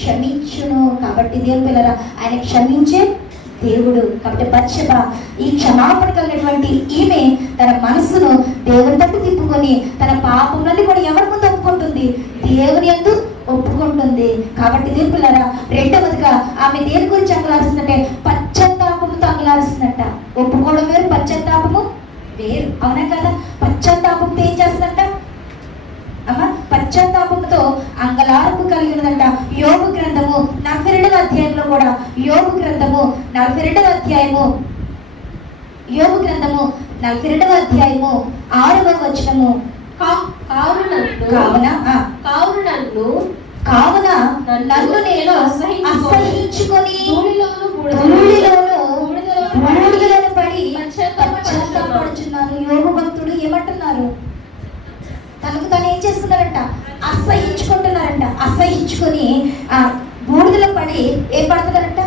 క్షమించును. కాబట్టి దేవుని పిల్లరా, ఆయన క్షమించే దేవుడు. కాబట్టి బత్షెబ ఈ క్షమాపణ కలిగినటువంటి ఈమె తన మనసును దేవుని తట్టు తిప్పుకొని తన పాపములని కూడా ఎవరి ముందు ఒప్పుకుంటుంది? దేవుని యందు ఒప్పుకుంటుంది. కాబట్టి దేవుని పిల్లరా, రెండవదిగా ఆమె దేని గురించి అంగలారుస్తుందంటే పశ్చాత్తాపముతో అంగలారుస్తుందంట. ఒప్పుకోవడం వేరు, పశ్చాత్తాపము వేరు. అవునా కదా? పశ్చాత్తాపంతో ఏం చేస్తుందంట అమ్మా? పశ్చాత్తాపంతో అంగలార్పు కలిగి ఉన్నదంట. యోబు గ్రంథము 42వ అధ్యాయంలో కూడా, యోబు గ్రంథము 42వ అధ్యాయము యోబు గ్రంథము 42వ అధ్యాయము 6వ వచనము. కావున నన్ను నేను అసహ్యించుకొని బూడిదలోను పడి పశ్చాత్తాపడుచున్నాను. యోబు భక్తుడు ఏమంటున్నారు? తనకు తను ఏం చేస్తున్నారంట? అసహ్యించుకుంటున్నారంట. అసహ్యించుకొని ఆ బూడిదలో పడి ఏం పడుతున్నారంట?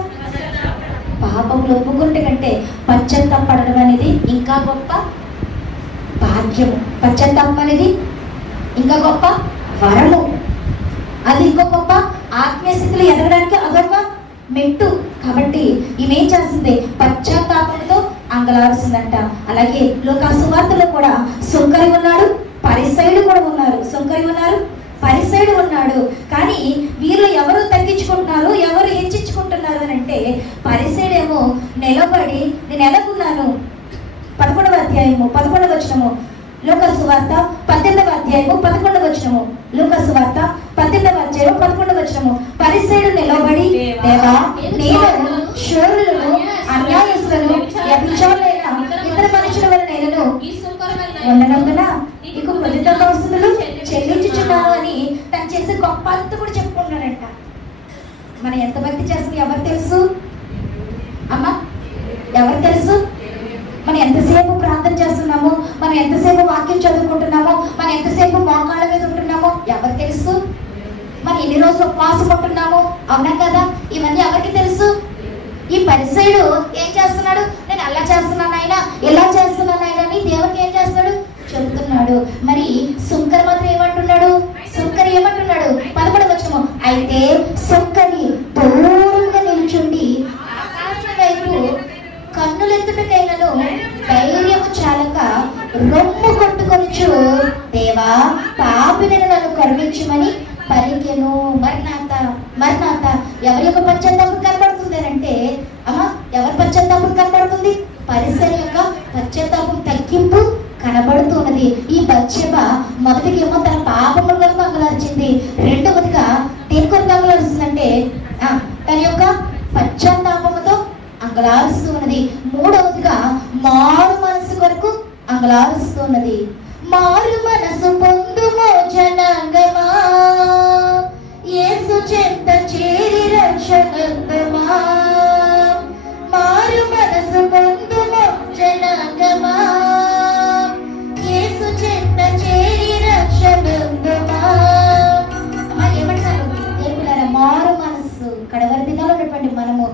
పాపంలో ఒప్పుకుంటే కంటే పశ్చాత్తాపడడం అనేది ఇంకా గొప్ప భాగ్యము. పశ్చాత్తాపం అనేది ఇంకా గొప్ప వరము. అది ఇంకో గొప్ప ఆత్మీయ స్థితిలో ఎదగడానికి అదొక మెట్టు. కాబట్టి ఈమెం చేస్తుంది? పశ్చాత్తాపంతో అంగలారుస్తుందంట. అలాగే లూకాసు వార్తలో కూడా సుంకరి ఉన్నాడు, పరిసయుడు కూడా ఉన్నారు. సుంకరి ఉన్నారు, పరిసయుడు ఉన్నాడు. కానీ వీళ్ళు ఎవరు తగ్గించుకుంటున్నారు, ఎవరు హెచ్చించుకుంటున్నారు అని అంటే, పరిసయుడేమో నిలబడి నేను ఎలాగున్నాను. 11వ అధ్యాయము 11వ వచనము లూకాసు వార్త 18వ అధ్యాయము 11వ వచనము. లూకాసు వార్త 18వ అధ్యాయం 11వ వచనము. పరిసయుడు నిలబడి, దేవా నేను శూరులను, అన్యాయస్తులను, వ్యభిచారులైన ఇతర మనుషుల వల్ల నేను ఉండనందున నీకు ప్రతిదావస్తులు చెల్లించుచున్నాను అని తను చేసే గొప్ప అంతా కూడా చెప్పుకుంటున్నాడంట. మనం ఎంత భక్తి చేస్తుంది ఎవరు తెలుసు అమ్మా? ఎవరు తెలుసు? మనం ఎంతసేపు ప్రార్థన చేస్తున్నాము, మనం ఎంతసేపు వాక్యం చదువుకుంటున్నామో, మనం ఎంతసేపు మోకాళ్ళ మీద ఉంటున్నామో ఎవరు తెలుసు? మనం ఎన్ని రోజులు ఉపవాసం ఉంటున్నాము, అవునా కదా? ఇవన్నీ ఎవరికి తెలుసు? ఈ పరిసయుడు ఏం చేస్తున్నాడు? నేను అలా చేస్తున్నాను ఆయన, ఇలా చేస్తున్నాను ఆయన అని దేవునికి ఏం చేస్తున్నాడు? చెబుతున్నాడు. మరి సుంకరి మాత్రం ఏమంటున్నాడు? సుంకరి ఏమంటున్నాడు? 11వ వచనము. అయితే సుంకరి దూరంగా నిల్చుండి ఆకాశం వైపు కన్నులెత్తుటకైనను ధైర్యము చాలక రొమ్ము కొట్టుకొనుచు, దేవా పాపినను నన్ను కరుణించుమని పలికెను. మరణాత మరణాత. ఎవరి యొక్క పశ్చాత్తాపం కనబడుతుంది అంటే, అమ్మా ఎవరి పశ్చాత్తాపం కనబడుతుంది? పరిసర యొక్క పశ్చాత్తాపం తగ్గింపు కనబడుతున్నది. ఈ బత్షెబ మొదటికేమో తన పాపముల కొరకు అంగలార్చింది. రెండవదిగా దేని కొరకు అంగలారుస్తుందంటే తన యొక్క పశ్చాత్తాపముతో అంగలారుస్తూ ఉన్నది. మూడవదిగా మారు మనసు కొరకు అంగలారుస్తూ ఉన్నది. మారు మనసు పొందుమో జనాంగమా, యేసు చెంత చేరి రక్షణందమా. మారు మనసు పొందుమో జనాంగమా, యేసు చెంత చేరి రక్షణందమా. ఏమంటారు దేవులారా? మారు మనసు. కడవరి దినాలు ఉన్నటువంటి మనము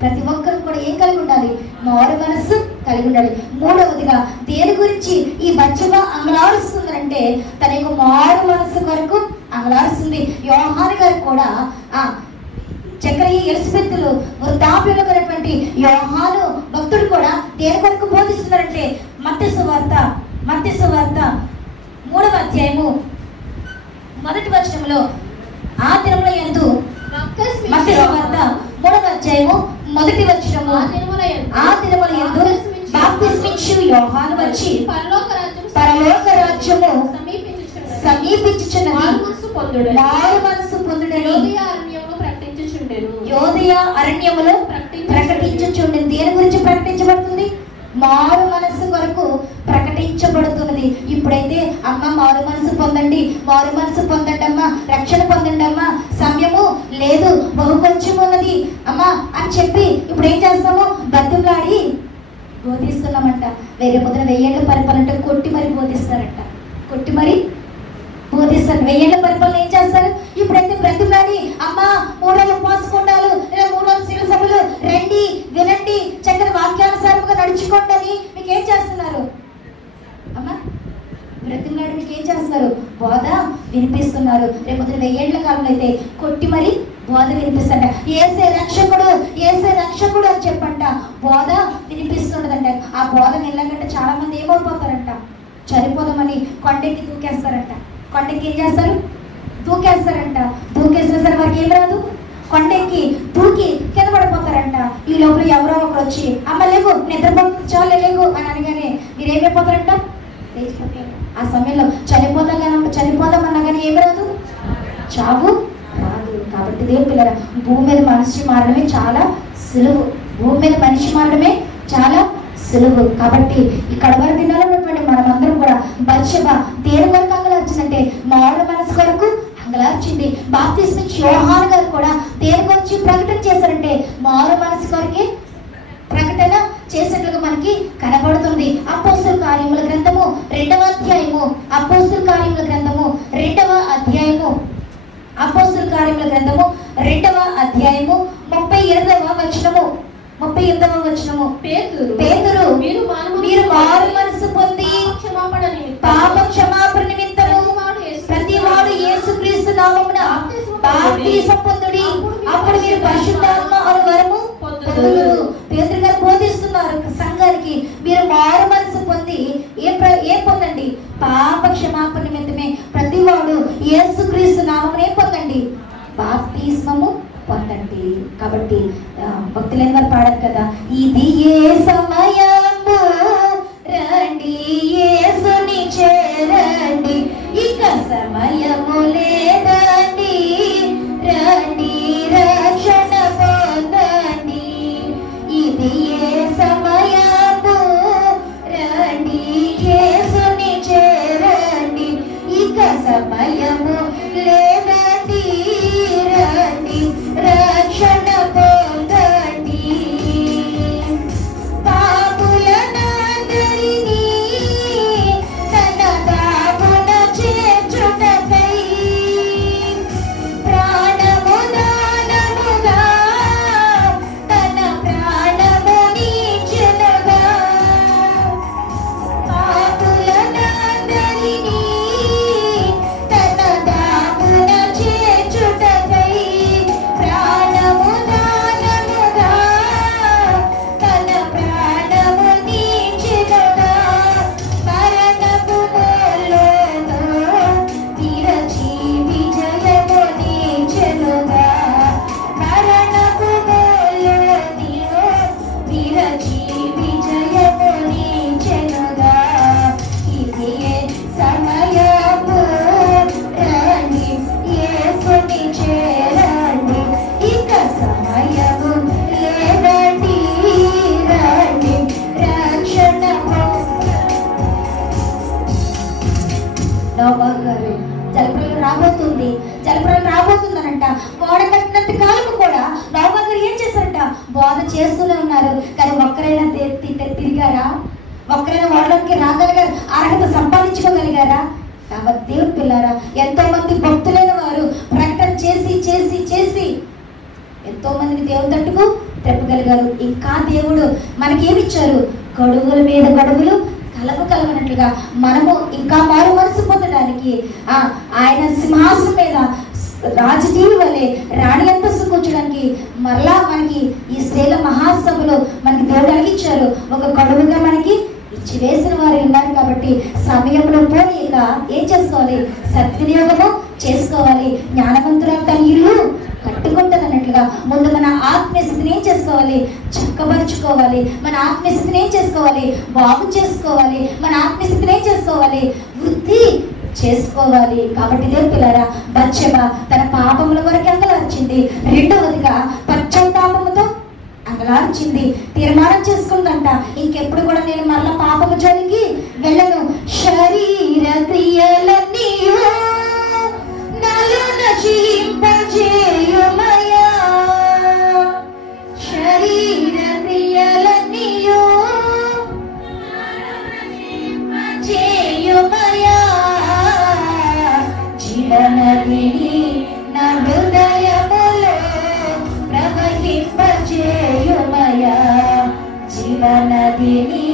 ప్రతి ఒక్కరు కూడా ఏం కలిగి ఉండాలి? మారు మనస్సు కలిగి ఉండాలి. మూడవదిగా దేని గురించి ఈ బత్షెబ అంగలారుస్తుందంటే తన యొక్క మారు మనస్సు కొరకు అంగలారుస్తుంది. యోహాను గారు కూడా చక్రయ్య ఎలిజబెత్తులు వృద్ధాప్యంలో కలిగినటువంటి యోహాను భక్తుడు కూడా దేని కొరకు బోధిస్తున్నారంటే మత్తయి సువార్త 3వ అధ్యాయము 1వ వచనములో ఆ దినముల యందు మత్తయి సువార్త 3వ అధ్యాయము 1వ వచనము ఆ దినముల యందు బాప్తిస్మిచ్చు యోహాను వచ్చి పరలోక రాజ్యము సమీపించుచున్నది, మారు మనసు పొందుడని యోదయ అరణ్యములో ప్రకటించుచుండెను. దేని గురించి ప్రకటించబడుతుంది? మారు మనసు కొరకు ప్రకటించబడుతున్నది. ఇప్పుడైతే అమ్మ మారు మనసు పొందండి, మారు మనసు పొందండి అమ్మా, రక్షణ పొందండి అమ్మా, సమయము లేదు, బహు కొంచెం ఉన్నది అమ్మా అని చెప్పి ఇప్పుడు ఏం చేస్తాము? బతులాడి బోధిస్తున్నామంట. వేరే పొద్దున 1000 ఏళ్ల పరిపాలన కొట్టి మరి బోధిస్తారంట. కొట్టి మరి బోధిస్తారు. 1000 ఏళ్ల పరిపాలన ఏం చేస్తారు? ఇప్పుడైతే బ్రతులాడి అమ్మా 3 రోజులు ఉపవాసకుండాలు, లేదా 3 రోజులు శివ సభలు రండి, వినండి, చక్కని వాక్యానుసారంగా నడుచుకోండి అని మీకు ఏం చేస్తున్నారు అమ్మా? బ్రతులాడి మీకు ఏం చేస్తారు? బోధ వినిపిస్తున్నారు. రేపు 1000 ఏళ్ల కాలంలో అయితే కొట్టి మరి బోధ వినిపిస్తారంట. ఏసే రక్షకుడు అని చెప్పంట బోధ వినిపిస్తుండదంట. ఆ బోధ వెళ్ళకంటే చాలా మంది ఏమైపోతారంట? చనిపోదామని కొండెక్కి దూకేస్తారంట. కొండెక్కి ఏం చేస్తారు? దూకేస్తారంట. దూకేసిన సరే వారికి ఏం రాదు, కొండెక్కి దూకి కింద పడిపోతారంట. ఈ లోపల ఎవరో ఒకరు వచ్చి అమ్మ లేవు, నిద్రపోతుంది చాలు లేవు అని అనగానే మీరు ఏమైపోతారంట? లేచిపోతారు. ఆ సమయంలో చనిపోదామన్నా కానీ ఏమి రాదు, చావు రాదు. కాబట్టి దేవుని పిల్లరా, భూమి మీద మనిషి మారడమే చాలా సులువు. భూమి మీద మనిషి మారడమే చాలా సులువు. కాబట్టి ఈ కడవరి దినాల్లో ఉన్నటువంటి మనమందరం కూడా బత్షెబ దేని కొరకు అంగలార్చిందంటే మారు మనసు కొరకు అంగలార్చింది. బాప్తిస్మ ఇచ్చి యోహాను గారు కూడా దేని గురించి ప్రకటన చేశారంటే మారు మనసు కొరకే ప్రకటన చేసినట్లుగా మనకి కనబడుతుంది. అపోస్తుల కార్యముల గ్రంథము 2వ అధ్యాయము, అపోస్తుల కార్యముల గ్రంథము 2వ అధ్యాయము, అపోస్తుల కార్యముల గ్రంథము 2వ అధ్యాయము 38వ వచనము, 38వ వచనము. పేతురు మీరు మారు మనసు పొంది పాప క్షమాపణ నిమిత్తము ప్రతివాడు యేసుక్రీస్తు నామమున బాప్తిసం పొందుడి, అప్పుడు మీరు పరిశుద్ధాత్మ అను వరము పొందుదురు. పేతురు గారు బోధిస్తున్నారు సంఘానికి, మీరు మారు మనసు పొంది ఏం పొందండి? పాప క్షమాపణ నిమిత్తమే ప్రతివాడు యేసుక్రీస్తు నామమునే పొందండి, బాప్తిస్మము పొందండి. కాబట్టి భక్తులైన వారు పాడారు కదా, ఇది ఏ సమయము రండి యేసుని చేరండి, ఇక సమయము లేదండి రండి రక్షణ పొందండి. ఇది ఏ సమయము రండి యేసుని చేరండి, ఇక సమయము లేదండి రండి రక్షణ పొందండి. పాపులనందరినీ తన దాపున చేర్చుటకై ప్రాణము దానముగా తన ప్రాణము నీచెనగా, పాపులనందరినీ తన దాపున చేర్చుటకై ప్రాణము దానముగా తన ప్రాణము నీచెనగా, మరణపు ముళ్ళను విరచి విజయము నీచెనుగా, మరణపు ముళ్ళను విరచి విజయము నీచెనుగా. ఇది సమయము రండి యేసుని చేరండి, ఇక సమయము లేదండి రండి రక్షణ గారు. జలప్రలయం రాబోతుంది, జలప్రలయం రాబోతుందనంట. గోడ కట్టినంత కాలం కూడా నోవా గారు ఏం చేశారంట? బోధ చేస్తూనే ఉన్నారు. కానీ ఒక్కరైనా తిరిగారా? ఒక్కరైనా ఓడలోకి రాగలిగారు? అర్హత సంపాదించుకోగలిగారా? కాబట్టి దేవుని పిల్లారా, ఎంతో మంది భక్తులైన వారు ప్రకటన చేసి చేసి చేసి ఎంతో మందిని దేవుని తట్టుకు తెప్పగలిగారు. ఇంకా దేవుడు మనకేమిచ్చారు? గడువుల మీద గడువులు కలవనట్లుగా మనము ఇంకా మారు మనసు పొందడానికి ఆయన సింహాసనం మీద రాజటీవి వలె రాణి అంతస్తు కూర్చోడానికి మరలా మనకి ఈ శైల మహాసభలో మనకి దేవుడు అలిగించారు. ఒక గడువుగా మనకి ఇచ్చి వేసిన వారు ఉన్నారు. కాబట్టి సమయంలో పోనీక ఏం చేసుకోవాలి? సద్వినియోగము చేసుకోవాలి. జ్ఞానవంతురాలు తన ఇల్లు కట్టుకుంటుంది అన్నట్లుగా ముందు మన ఆత్మీయస్థితిని ఏం చేసుకోవాలి? చక్కబరుచుకోవాలి. మన ఆత్మీయస్థితిని ఏం చేసుకోవాలి? బాగు చేసుకోవాలి. మన ఆత్మీయస్థితిని ఏం చేసుకోవాలి? వృద్ధి చేసుకోవాలి. కాబట్టి దేవుని పిల్లారా, బత్షెబ తన పాపముల వరకు అంగలార్చింది. రెండవదిగా పశ్చాత్తాపముతో అంగలార్చింది. తీర్మానం చేసుకుందంట, ఇంకెప్పుడు కూడా నేను మరలా పాపము జోలికి వెళ్ళను. శరీర క్రియలన్నీ నలు నశింపజేయుమయా, శరీర క్రియలన్నీ చేయుమయా, జీవనదిని నా హృదయములో ప్రవహింపజేయుమయా, జీవనదిని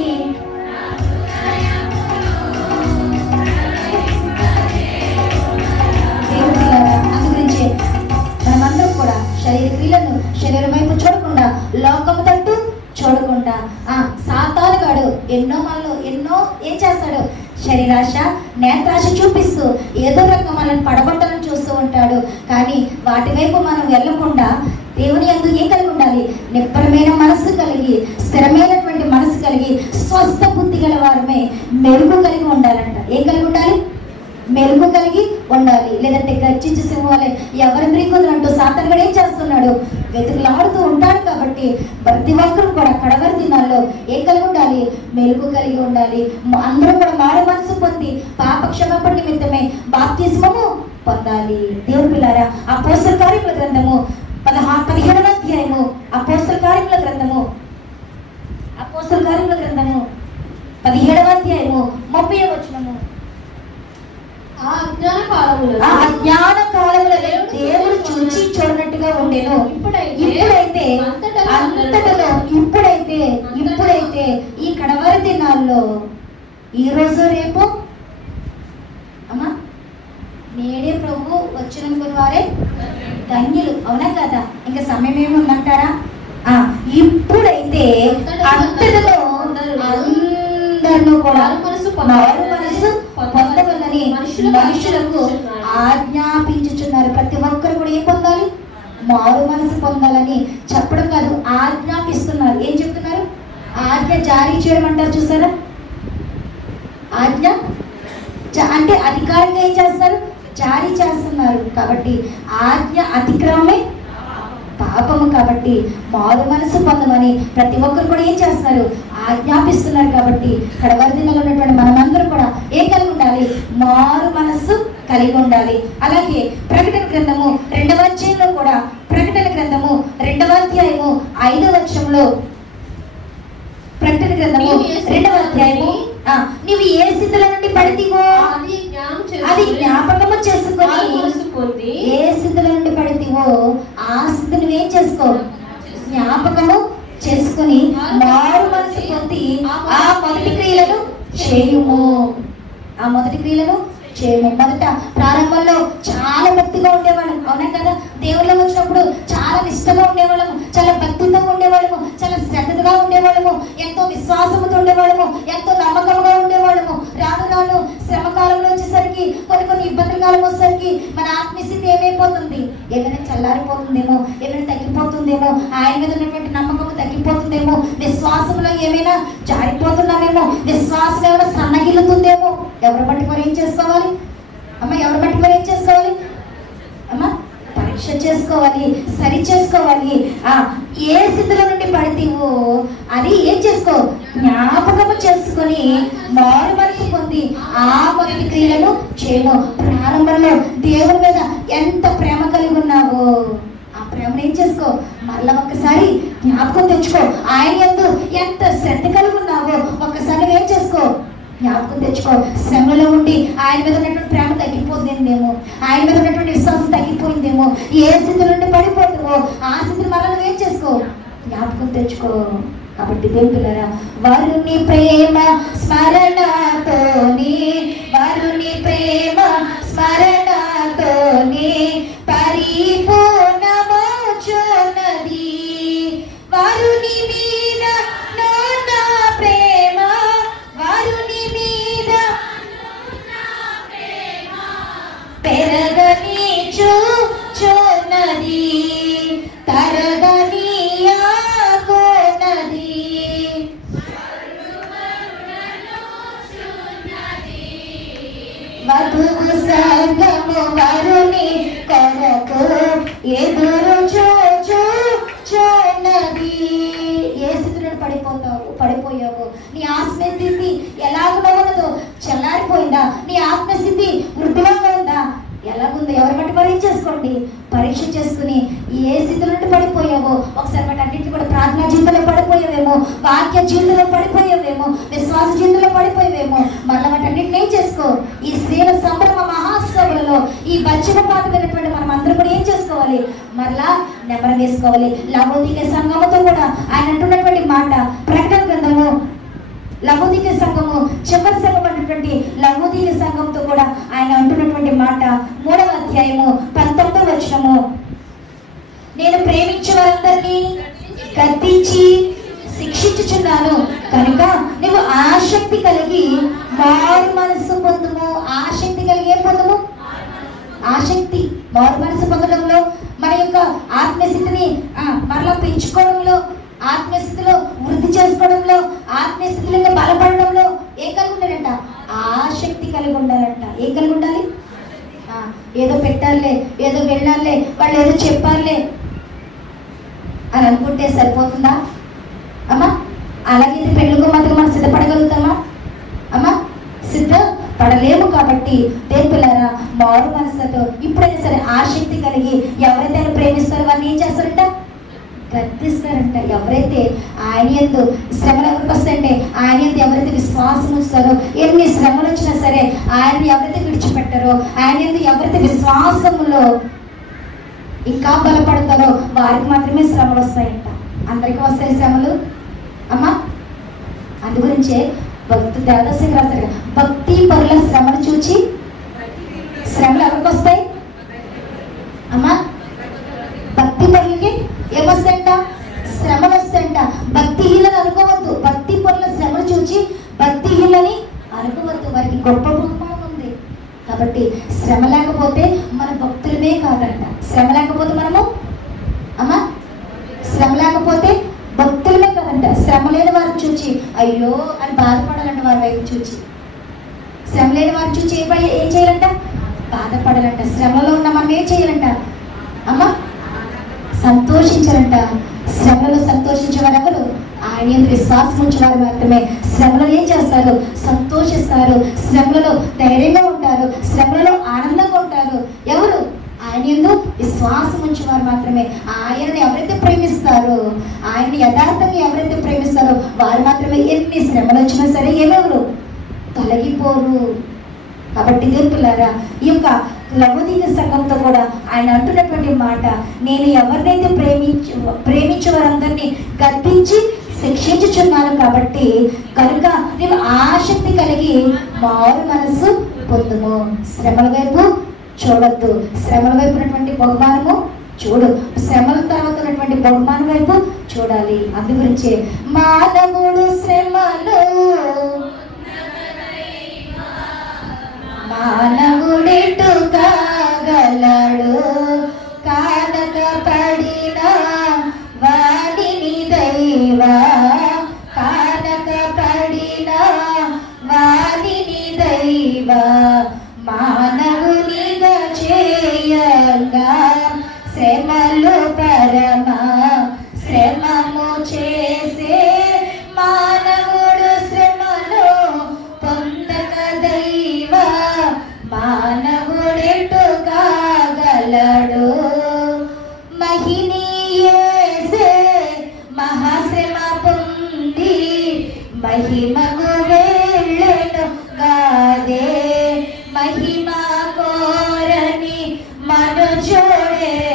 అందుగురించే మనమందరం కూడా శరీర క్రియలను శరీరం వైపు చూడకుండా, లోకము తట్టు చూడకుండా, సాతానుగాడు ఎన్నో ఏం చేస్తాడు? శరీరాశ నేత్రాశ చూపిస్తూ ఏదో రకంగా మనల్ని పడగొట్టాలని చూస్తూ ఉంటాడు. కానీ వాటి వైపు మనం వెళ్ళకుండా దేవుని యందు ఏం కలిగి ఉండాలి? నిబ్బరమైన మనస్సు కలిగి, స్థిరమైనటువంటి మనస్సు కలిగి, స్వస్థ బుద్ధి గల వారమే మెరుగు కలిగి ఉండాలంట. ఏం కలిగి ఉండాలి? మెరుగు కలిగి ఉండాలి. లేదంటే గర్జించి సింహాలే ఎవరి బ్రీకులు అంటూ సాతాను కూడా ఏం చేస్తున్నాడు? వెతుకులాడుతూ ఉంటాడు. కాబట్టి కాబట్టి ప్రతి ఒక్కరు కూడా కడవరి దినాల్లో ఏం కలిగి ఉండాలి? మెలుగు కలిగి ఉండాలి. అందరూ కూడా మారు మనసు పొంది పాప క్షమాపణ నిమిత్తమే బాప్తిస్మము పొందాలి. దేవుని పిల్లారా, అపోస్తల కార్యముల గ్రంథము 17వ అధ్యాయము అపోస్తల కార్యముల గ్రంథము 17వ అధ్యాయము 30వ వచనము. ఆ అజ్ఞాన కాలములో దేవుడు చూచి చూడనట్టుగా ఉండేను. ఇప్పుడైతే ఇప్పుడైతే ఈ కడవరి దినాల్లో ఈ రోజు రేపు అమ్మా నేడే ప్రభు వచ్చిన వారే ధన్యులు. అవునా కదా? ఇంకా సమయం ఏమి ఉందంటారా? ఇప్పుడైతే అంతటిలో అందరూ కూడా మారు మనసు పొందవలని మనుషులకు ఆజ్ఞాపించుచున్నారు. ప్రతి ఒక్కరు కూడా ఏం పొందాలి? మారు మనసు పొందాలని చెప్పడం కాదు, ఆజ్ఞాపిస్తున్నారు. ఏం చెప్తున్నారు? ఆజ్ఞ జారీ చేయడం అంటారు, చూసారా? ఆజ్ఞ అంటే అధికారంగా ఏం చేస్తారు? జారీ చేస్తున్నారు. కాబట్టి ఆజ్ఞ అతిక్రమమే పాపము. కాబట్టి మారు మనసు పొందమని ప్రతి ఒక్కరు కూడా ఏం చేస్తున్నారు? ఆజ్ఞాపిస్తున్నారు. కాబట్టి కడవరి దినాల్లో ఉన్నటువంటి మనమందరూ కూడా ఏం కలిగి ఉండాలి? మారు మనస్సు కలిగి ఉండాలి. అలాగే ప్రకటన గ్రంథము 2వ అధ్యాయంలో కూడా, ప్రకటన గ్రంథము 2వ అధ్యాయము 5వ వచనంలో, ప్రకటన గ్రంథము 2వ అధ్యాయము నీవు ఏ స్థితిలో నుండి పడితివో అది జ్ఞాపకము చేసుకొని, ఏ స్థితిలో నుండి పడితివో ఆ స్థితిని ఏం చేసుకో? జ్ఞాపకము చేసుకుని మారు మనసు పొంది ఆ మొదటి క్రియలను చేయుము. ఆ మొదటి క్రియలను చేయము. మొదట ప్రారంభంలో చాలా భక్తిగా ఉండేవాళ్ళం. అవునా కదా? దేవుళ్ళకి వచ్చినప్పుడు చాలా నిష్టగా ఉండేవాళ్ళము, చాలా భక్తితో ఉండేవాళ్ళము, చాలా శ్రద్ధగా ఉండేవాళ్ళము, ఎంతో విశ్వాసంతో ఉండేవాళ్ళము, ఎంతో నమ్మకంగా ఉండేవాళ్ళము. రాను రాను శ్రమ కాలంలో వచ్చేసరికి, కొన్ని ఇబ్బందుల కాలం వచ్చేసరికి మన ఆత్మస్థితి ఏమైపోతుంది? ఏమైనా చల్లారిపోతుందేమో, ఏమైనా తగ్గిపోతుందేమో, ఆయన మీద ఉన్నటువంటి నమ్మకం తగ్గిపోతుందేమో, విశ్వాసంలో ఏమైనా జారిపోతున్నామేమో, విశ్వాసం ఏమైనా సన్నగిల్లుతుందేమో. ఎవరు బట్టి మరి ఏం చేసుకోవాలి అమ్మ? ఎవరు బట్టి మరి ఏం చేసుకోవాలి అమ్మ? పరీక్ష చేసుకోవాలి, సరి చేసుకోవాలి. ఏ స్థితిలో నుండి పడితేవో అది ఏం చేసుకో? జ్ఞాపకము చేసుకొని మారు మనసు పొంది ఆ మొదటి క్రియలను చేయము. ప్రారంభంలో దేవుని మీద ఎంత ప్రేమ కలిగి ఉన్నావో ఆ ప్రేమను ఏం చేసుకో? మళ్ళా ఒక్కసారి జ్ఞాపకం తెచ్చుకో. ఆయన యందు ఎంత శ్రద్ధ కలిగి ఉన్నావో ఒక్కసారి ఏం చేసుకో? జ్ఞాపకం తెచ్చుకో. శ్రమలో ఉండి ఆయన మీద ఉన్నటువంటి ప్రేమ తగ్గిపోతుందేమో, ఆయన మీద ఉన్నటువంటి విశ్వాసం తగ్గిపోయిందేమో, ఏ స్థితి నుండి పడిపోతుందో ఆ స్థితిని మళ్ళీ ఏం చేసుకో? జ్ఞాపకం తెచ్చుకో. కాబట్టి దేవులారా, వారుని ప్రేమ స్మరణతోని, వారుని ప్రేమ స్మరణతోని పరిపూర్ణమవుచున్నది. వారుని మీద నా ప్రేమ, వారుని మీద పెరగని చూచున్నది, తరగని ఆగున్నది. వధువు సంగము వరుని కొరకు ఎదురు చూచుచున్నది. ఏ స్థితిలో పడిపోయావు? నీ ఆత్మస్థితి ఎలాగునో ఉన్నదో చల్లారిపోయిందా? నీ ఆత్మస్థితి వృద్ధిగా ఉందా? ఎలాగుందో ఎవరి బట్టి పరీక్ష చేసుకోండి. పరీక్ష చేసుకుని ఏ స్థితిలో నుండి పడిపోయావో ఒకసారి బట్టి అన్నింటినీ కూడా ప్రార్థనా జీవితంలో పడిపోయావేమో, వాక్య జీవితంలో పడిపోయావేమో, విశ్వాస జీవితంలో పడిపోయావేమో. మళ్ళీ వాటి అన్నింటినీ ఏం చేసుకో? ఈ స్త్రీల సంభ్రమ మహాసభలలో ఈ బచ్చల పాట విన్నటువంటి మనం అందరూ కూడా ఏం చేసుకోవాలి? మరలా నెమరు వేసుకోవాలి. లవోదికే సంఘముతో కూడా ఆయన అంటున్నటువంటి మాట, ప్రకటన గ్రంథము లవోదికే సంఘము చివరి సంఘం అన్నటువంటి లవోదికే సంఘంతో కూడా ఆయన అంటున్నటువంటి మాట 3వ అధ్యాయము 19వ వచనము, నేను ప్రేమించే వారందరినీ గద్దించి శిక్షించుచున్నాను కనుక నువ్వు ఆసక్తి కలిగి మారు మనసు పొందుము. ఆసక్తి కలిగి ఏం పొందుము? ఆసక్తి మారు మనసు పొందడంలో, మన యొక్క ఆత్మస్థితిని మరలా పెంచుకోవడంలో, ఆత్మస్థితిలో వృద్ధి చేసుకోవడంలో, ఆత్మస్థితిలో బలపడడంలో ఏం కలిగి ఉండాలంట? ఆసక్తి కలిగి ఉండాలంట. ఏం కలిగి ఉండాలి? ఏదో పెట్టాలే, ఏదో వెళ్ళాలే, వాళ్ళు ఏదో చెప్పాలే, అని అనుకుంటే సరిపోతుందా అమ్మా? అలాగే పెళ్లి కుమార్తెకు మనం సిద్ధపడగలుగుతామా అమ్మా? సిద్ధపడలేము. కాబట్టి దేవుని పిల్లారా, మారు మనసుతో ఇప్పుడైనా సరే ఆసక్తి కలిగి ఎవరైతే ఆయన ప్రేమిస్తారో వారిని ఏం చేస్తారంట? గర్తిస్తారంట. ఎవరైతే ఆయన యందు శ్రమలు ఎవరికి వస్తాయంటే, ఆయన యందు ఎవరైతే విశ్వాసం ఉంచుతారో, ఎన్ని శ్రమలు వచ్చినా సరే ఆయన ఎవరైతే విడిచిపెట్టారో, ఆయన యందు ఎవరైతే విశ్వాసములో ఇంకా బలపడతారో వారికి మాత్రమే శ్రమలు వస్తాయంట. అందరికీ వస్తాయి శ్రమలు అమ్మా? అందు గురించే దేవదాసు రాశారు, భక్తి పరుల శ్రమను చూచి శ్రమలు ఎవరికి వస్తాయి అమ్మా? భక్తి పరులకి ఏమొస్తాయంట? శ్రమలు వస్తాయంట. భక్తిహీనని అనుకోవద్దు. భక్తి పరుల శ్రమను చూచి భక్తిహీనని అనుకోవద్దు. వారికి గొప్ప బహుమానం ఉంది. కాబట్టి శ్రమ లేకపోతే మన భక్తులమే కాదంట. శ్రమ లేకపోతే మనము అమ్మా, శ్రమ లేకపోతే భక్తులమే కాదంట. శ్రమ లేని వారిని చూచి అయ్యో అని బాధపడాలంట. వారి వైపు చూచి శ్రమ లేని వారిని చూచి ఏం చేయాలంట? బాధపడాలంట. శ్రమలో ఉన్న మనం ఏం చేయాలంట అమ్మా? సంతోషించాలంట. శ్రమలో సంతోషించేవారు ఎవరు? ఆయన విశ్వాసం ఉంచేవారు మాత్రమే శ్రమలో ఏం చేస్తారు? సంతోషిస్తారు. శ్రమలలో ధైర్యంగా ఉంటారు. శ్రమలలో ఆనందంగా ఉంటారు. ఎవరు? ఆయన యందు విశ్వాసం ఉంచేవారు మాత్రమే. ఆయనని ఎవరైతే ప్రేమిస్తారో, ఆయన్ని యథార్థంగా ఎవరైతే ప్రేమిస్తారో వారు మాత్రమే ఎన్ని శ్రమలు వచ్చినా సరే ఏమెవరు తొలగిపోరు. కాబట్టి దేవులారా, ఈ యొక్క లవోదికీయ సంఘంతో కూడా ఆయన అంటున్నటువంటి మాట, నేను ఎవరినైతే ప్రేమించే వారందరినీ గద్దించి శిక్షించుచున్నాను. కాబట్టి కనుక నీవు ఆసక్తి కలిగి మారు మనసు పొందుము. శ్రమల వైపు చూడొద్దు. శ్రమల వైపు ఉన్నటువంటి బహుమానము చూడు. శ్రమల తర్వాత ఉన్నటువంటి బహుమానం వైపు చూడాలి. అందు గురించి మానవుడు శ్రమలు మానవుడెటు కాగలడు, కానక పడిన వాడిని దైవ, కానక పడిన వాడిని దైవ మానవునిగా చేయగా శ్రమలు పరమ శ్రమము చేసే మానవుడు శ్రమలో పొందక దైవ మానవుడెటు కాగలడు. మహినీయేసే మహాశ్రమ పొంది మహిమకు వెళ్ళెను గాదే, మహిమ కోరని మనుజుడెవడు,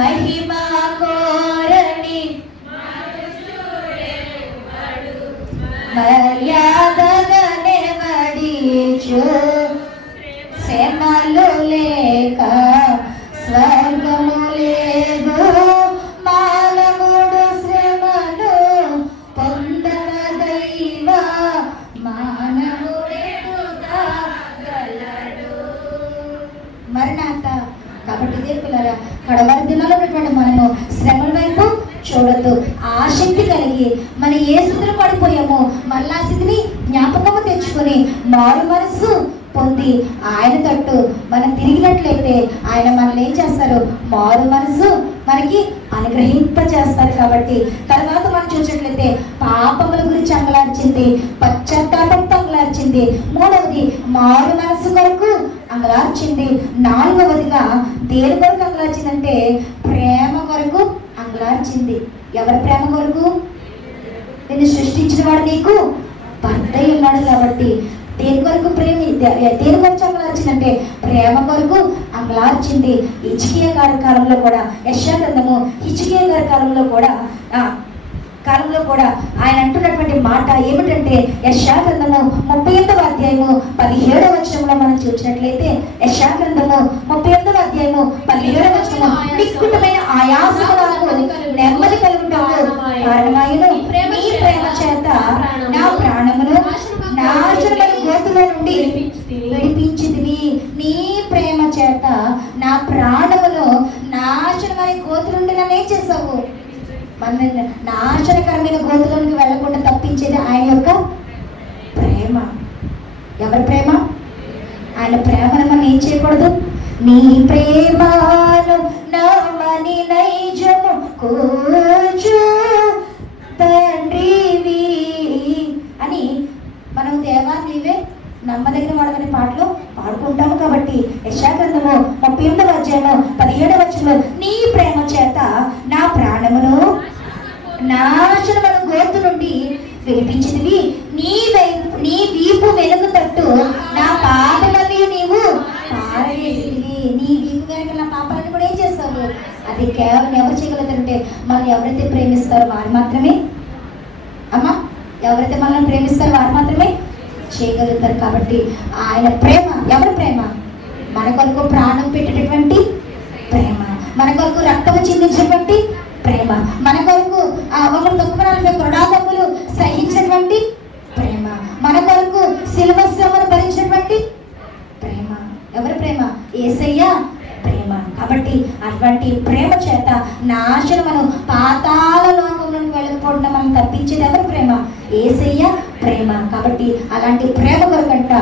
మహిమ కోరని మర్యాదగానే వడిచు శ్రమలు లేక స్వర్గము లేదు. మానవుడు శ్రమలు పొందక దైవ మానవుడెటు కాగలడు. మరణాత. కాబట్టి దేవులారా, కడవరి దినాల్లో ఉన్నటువంటి మనము శ్రమల వైపు చూడొద్దు. ఆసక్తి కలిగి మన ఏ స్థితిలో పడిపోయామో మళ్ళా స్థితిని జ్ఞాపకము తెచ్చుకొని మారు మనసు పొంది ఆయన తట్టు మనం తిరిగినట్లయితే ఆయన మనల్ని ఏం చేస్తారు? మారు మనసు మనకి అనుగ్రహింపచేస్తారు. కాబట్టి తర్వాత మనం చూసినట్లయితే పాపముల గురించి అంగలార్చింది, పశ్చాత్తాపంతో అంగలార్చింది. మూడవది మారు మనసు కొరకు అంగలార్చింది. నాలుగవదిగా దేని కొరకు అంగలార్చిందంటే ప్రేమ కొరకు అంగలార్చింది. ఎవరి ప్రేమ కొరకు? నిన్ను సృష్టించిన వాడు నీకు భర్త ఉన్నాడు. కాబట్టి దేని కొరకు దేని కొరకు అంగలార్చిందంటే ప్రేమ కొరకు అంగలార్చింది. హిజ్కియా గారి కాలంలో కూడా, యెషయా గ్రంథము హిజ్కియా గారి కాలంలో కూడా ఆయన అంటున్నటువంటి మాట ఏమిటంటే, యెషయా గ్రంథము 38వ అధ్యాయము 17వ వచనంలో మనం చూసినట్లయితే, యెషయా గ్రంథము 38వ అధ్యాయము 17వ వచనము, నిక్కుటమైన ఆయాసము నాకు నెమ్మది కలుగుటకు కారణమాయెను. నీ ప్రేమ చేత నా ప్రాణమును నాశనమైన గోతులో నుండి విడిపించితివి. నీ ప్రేమ చేత నా ప్రాణమును నాశనమైన గోతుల నుండి నన్ను ఏం చేసావు? మన నాశనకరమైన గోతులోనికి వెళ్లకుండా తప్పించేది ఆయన యొక్క ప్రేమ. ఎవరి ప్రేమ? ఆయన ప్రేమను మనం ఏం చేయకూడదు? నీ ప్రేమను నమ్మని నైజము ప్రేమ చేత నా ప్రాణమును నాశనమైన గోతు నుండి విడిపించినవి, నీ వీపు వెనుక తట్టు నా పాపలన్నీ నీవు పారవేసినవి. నీ వీపు వెనుక నా పాపాలను కూడా ఏం చేస్తావు? అది కేవలం ఎవరు చేయగలుగుతారంటే మనల్ని ఎవరైతే ప్రేమిస్తారో వారు మాత్రమే. అమ్మా, ఎవరైతే మనల్ని ప్రేమిస్తారో వారు మాత్రమే చేయగలుగుతారు. కాబట్టి ఆయన ప్రేమ, ఎవరి ప్రేమ? మన కొరకు ప్రాణం పెట్టేటటువంటి ప్రేమ, మన కొరకు రక్తము చిందించేటువంటి ప్రేమ, మన కొరకు ఒకరు తక్కువ కొడాదమ్ములు సహించినటువంటి ప్రేమ, మన కొరకు శిలువ శ్రమను భరించినటువంటి ప్రేమ. ఎవరి ప్రేమ? యేసయ్య ప్రేమ. కాబట్టి అటువంటి ప్రేమ చేత నాశనమును పాతాళ లోకంలోకి వెళ్ళకపోవడం మనం తప్పించేది ఎవరి ప్రేమ? యేసయ్య ప్రేమ. కాబట్టి అలాంటి ప్రేమ కొరకంట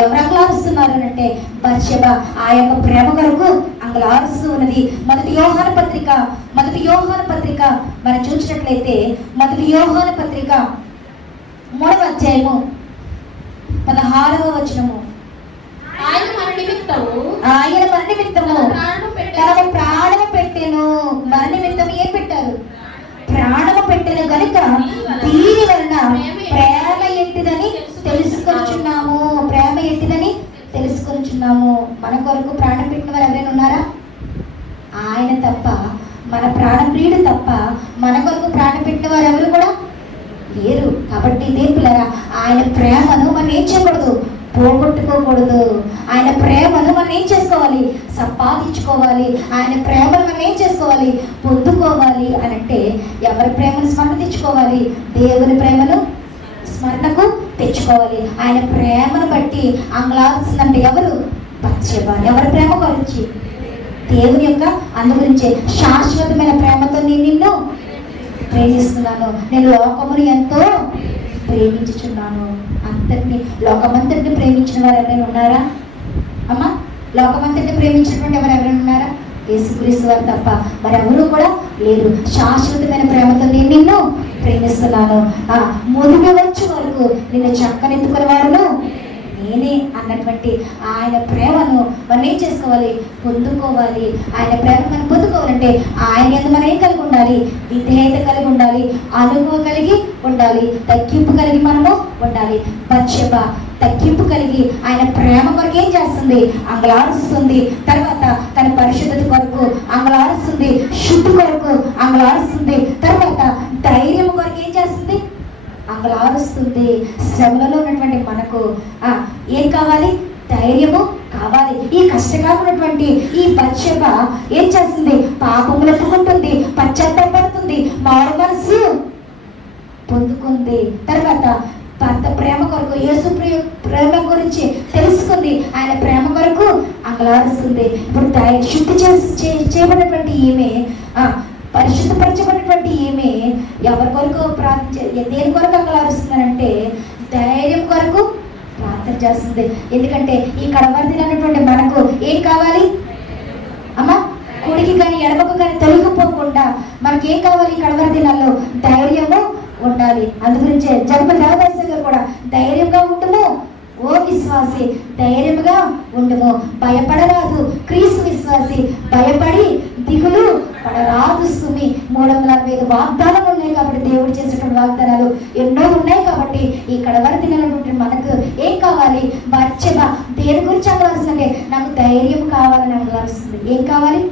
ఎవరు అంగలారుస్తున్నారు అంటే బత్షెబ ఆ యొక్క ప్రేమ కొరకు అంగలారుస్తూ ఉన్నది. మొదటి యోహాను పత్రిక మనం చూసినట్లయితే మొదటి యోహాను పత్రిక 3వ అధ్యాయము 16వ వచనము. ఆయన మన నిమిత్తము తన ప్రాణము పెట్టెను. మన నిమిత్తం ఏం పెట్టారు? ప్రాణము పెట్టెను గనుక దీని వలన ప్రేమ ఎట్టిదని తెలుసుకొనిచున్నాము. మన కొరకు ప్రాణం పెట్టిన వారు ఎవరైనా ఉన్నారా? ఆయన తప్ప, మన ప్రాణప్రియుడు తప్ప మన కొరకు ప్రాణం పెట్టిన వారు ఎవరు కూడా లేరు. కాబట్టి ఇదే పిల్లరా, ఆయన ప్రేమను మనం ఏం చేయకూడదు? పోగొట్టుకోకూడదు. ఆయన ప్రేమను మనం ఏం చేసుకోవాలి? సంపాదించుకోవాలి. ఆయన ప్రేమను మనం ఏం చేసుకోవాలి? పొందుకోవాలి. అని అంటే ఎవరి ప్రేమను స్మరణ తెచ్చుకోవాలి? దేవుని ప్రేమను స్మరణకు తెచ్చుకోవాలి. ఆయన ప్రేమను బట్టి అంగలాల్సిందంటే ఎవరు? బత్షెబ. ఎవరి ప్రేమ గురించి? దేవుని యొక్క. అందు గురించే శాశ్వతమైన ప్రేమతో నేను నిన్ను ప్రేమిస్తున్నాను, నేను లోకమును ఎంతో ప్రేమించుచున్నాను. లోకమంతటిని ప్రేమించిన వారు ఎవరైనా ఉన్నారా? అమ్మా, లోకమంతటిని ప్రేమించినటువంటి ఎవరైనా ఉన్నారా? యేసుక్రీస్తు వారు తప్ప మరెవరూ కూడా లేరు. శాశ్వతమైన ప్రేమతో నేను నిన్ను ప్రేమిస్తున్నాను, ముదిమి వచ్చే వరకు నిన్ను చక్కనెత్తుకునే వాడును నేనే అన్నటువంటి ఆయన ప్రేమను మనం ఏం చేసుకోవాలి? పొందుకోవాలి. ఆయన ప్రేమ మనం పొందుకోవాలంటే ఆయన యందు మనం ఏం కలిగి ఉండాలి? విధేయత కలిగి ఉండాలి, అనుభవ కలిగి ఉండాలి, తగ్గింపు కలిగి మనము ఉండాలి. బత్షెబ తగ్గింపు కలిగి ఆయన ప్రేమ కొరకు ఏం చేస్తుంది? అంగలారుస్తుంది. తర్వాత తన పరిశుద్ధత కొరకు అంగలారుస్తుంది, శుద్ధి కొరకు అంగలారుస్తుంది. తర్వాత ధైర్యం కొరకు ఏం చేస్తుంది? అంగలారుస్తుంది. శ్రమలలో ఉన్నటువంటి మనకు ఏం కావాలి? ధైర్యము కావాలి. ఈ కష్టకాలమైనటువంటి ఈ బత్షెబ ఏం చేస్తుంది? పాపములు ఒప్పుకుంటుంది, పశ్చాత్తాపడుతుంది, మారు మనసు పొందుకుంది. తర్వాత భర్త ప్రేమ కొరకు, యేసు ప్రేమ గురించి తెలుసుకుంది, ఆయన ప్రేమ కొరకు అంగలారుస్తుంది. ఇప్పుడు శుద్ధి చేయబడినటువంటి ఈమె, పరిశుద్ధపరచబడినటువంటి ఈమె ఎవరి కొరకు దేని కొరకు అంగలారుస్తున్నారంటే ధైర్యం కొరకు ప్రార్థన చేస్తుంది. ఎందుకంటే ఈ కడవర్దిలు అన్నటువంటి మనకు ఏం కావాలి? అమ్మా, కుడికి కానీ ఎడమకు కానీ తొలగిపోకుండా మనకి ఏం కావాలి? ఈ కడవరి దినాల్లో ధైర్యము ఉండాలి. అందుగురించే జన్మ దేవదాసు గారు కూడా ధైర్యంగా ఉండుము ఓ విశ్వాసి, ధైర్యముగా ఉండుము, భయపడరాదు క్రీస్తు విశ్వాసి, భయపడి దిగులు పడరాదు సుమి. 365 వాగ్దానాలు ఉన్నాయి కాబట్టి దేవుడు చేసినటువంటి వాగ్దానాలు ఎన్నో ఉన్నాయి కాబట్టి ఈ కడవరి దినాలటువంటి మనకు ఏం కావాలి? బత్షెబ దేని గురించి అంగలారుస్తుందంటే నాకు ధైర్యం కావాలని అంగలారుస్తుంది. ఏం కావాలి?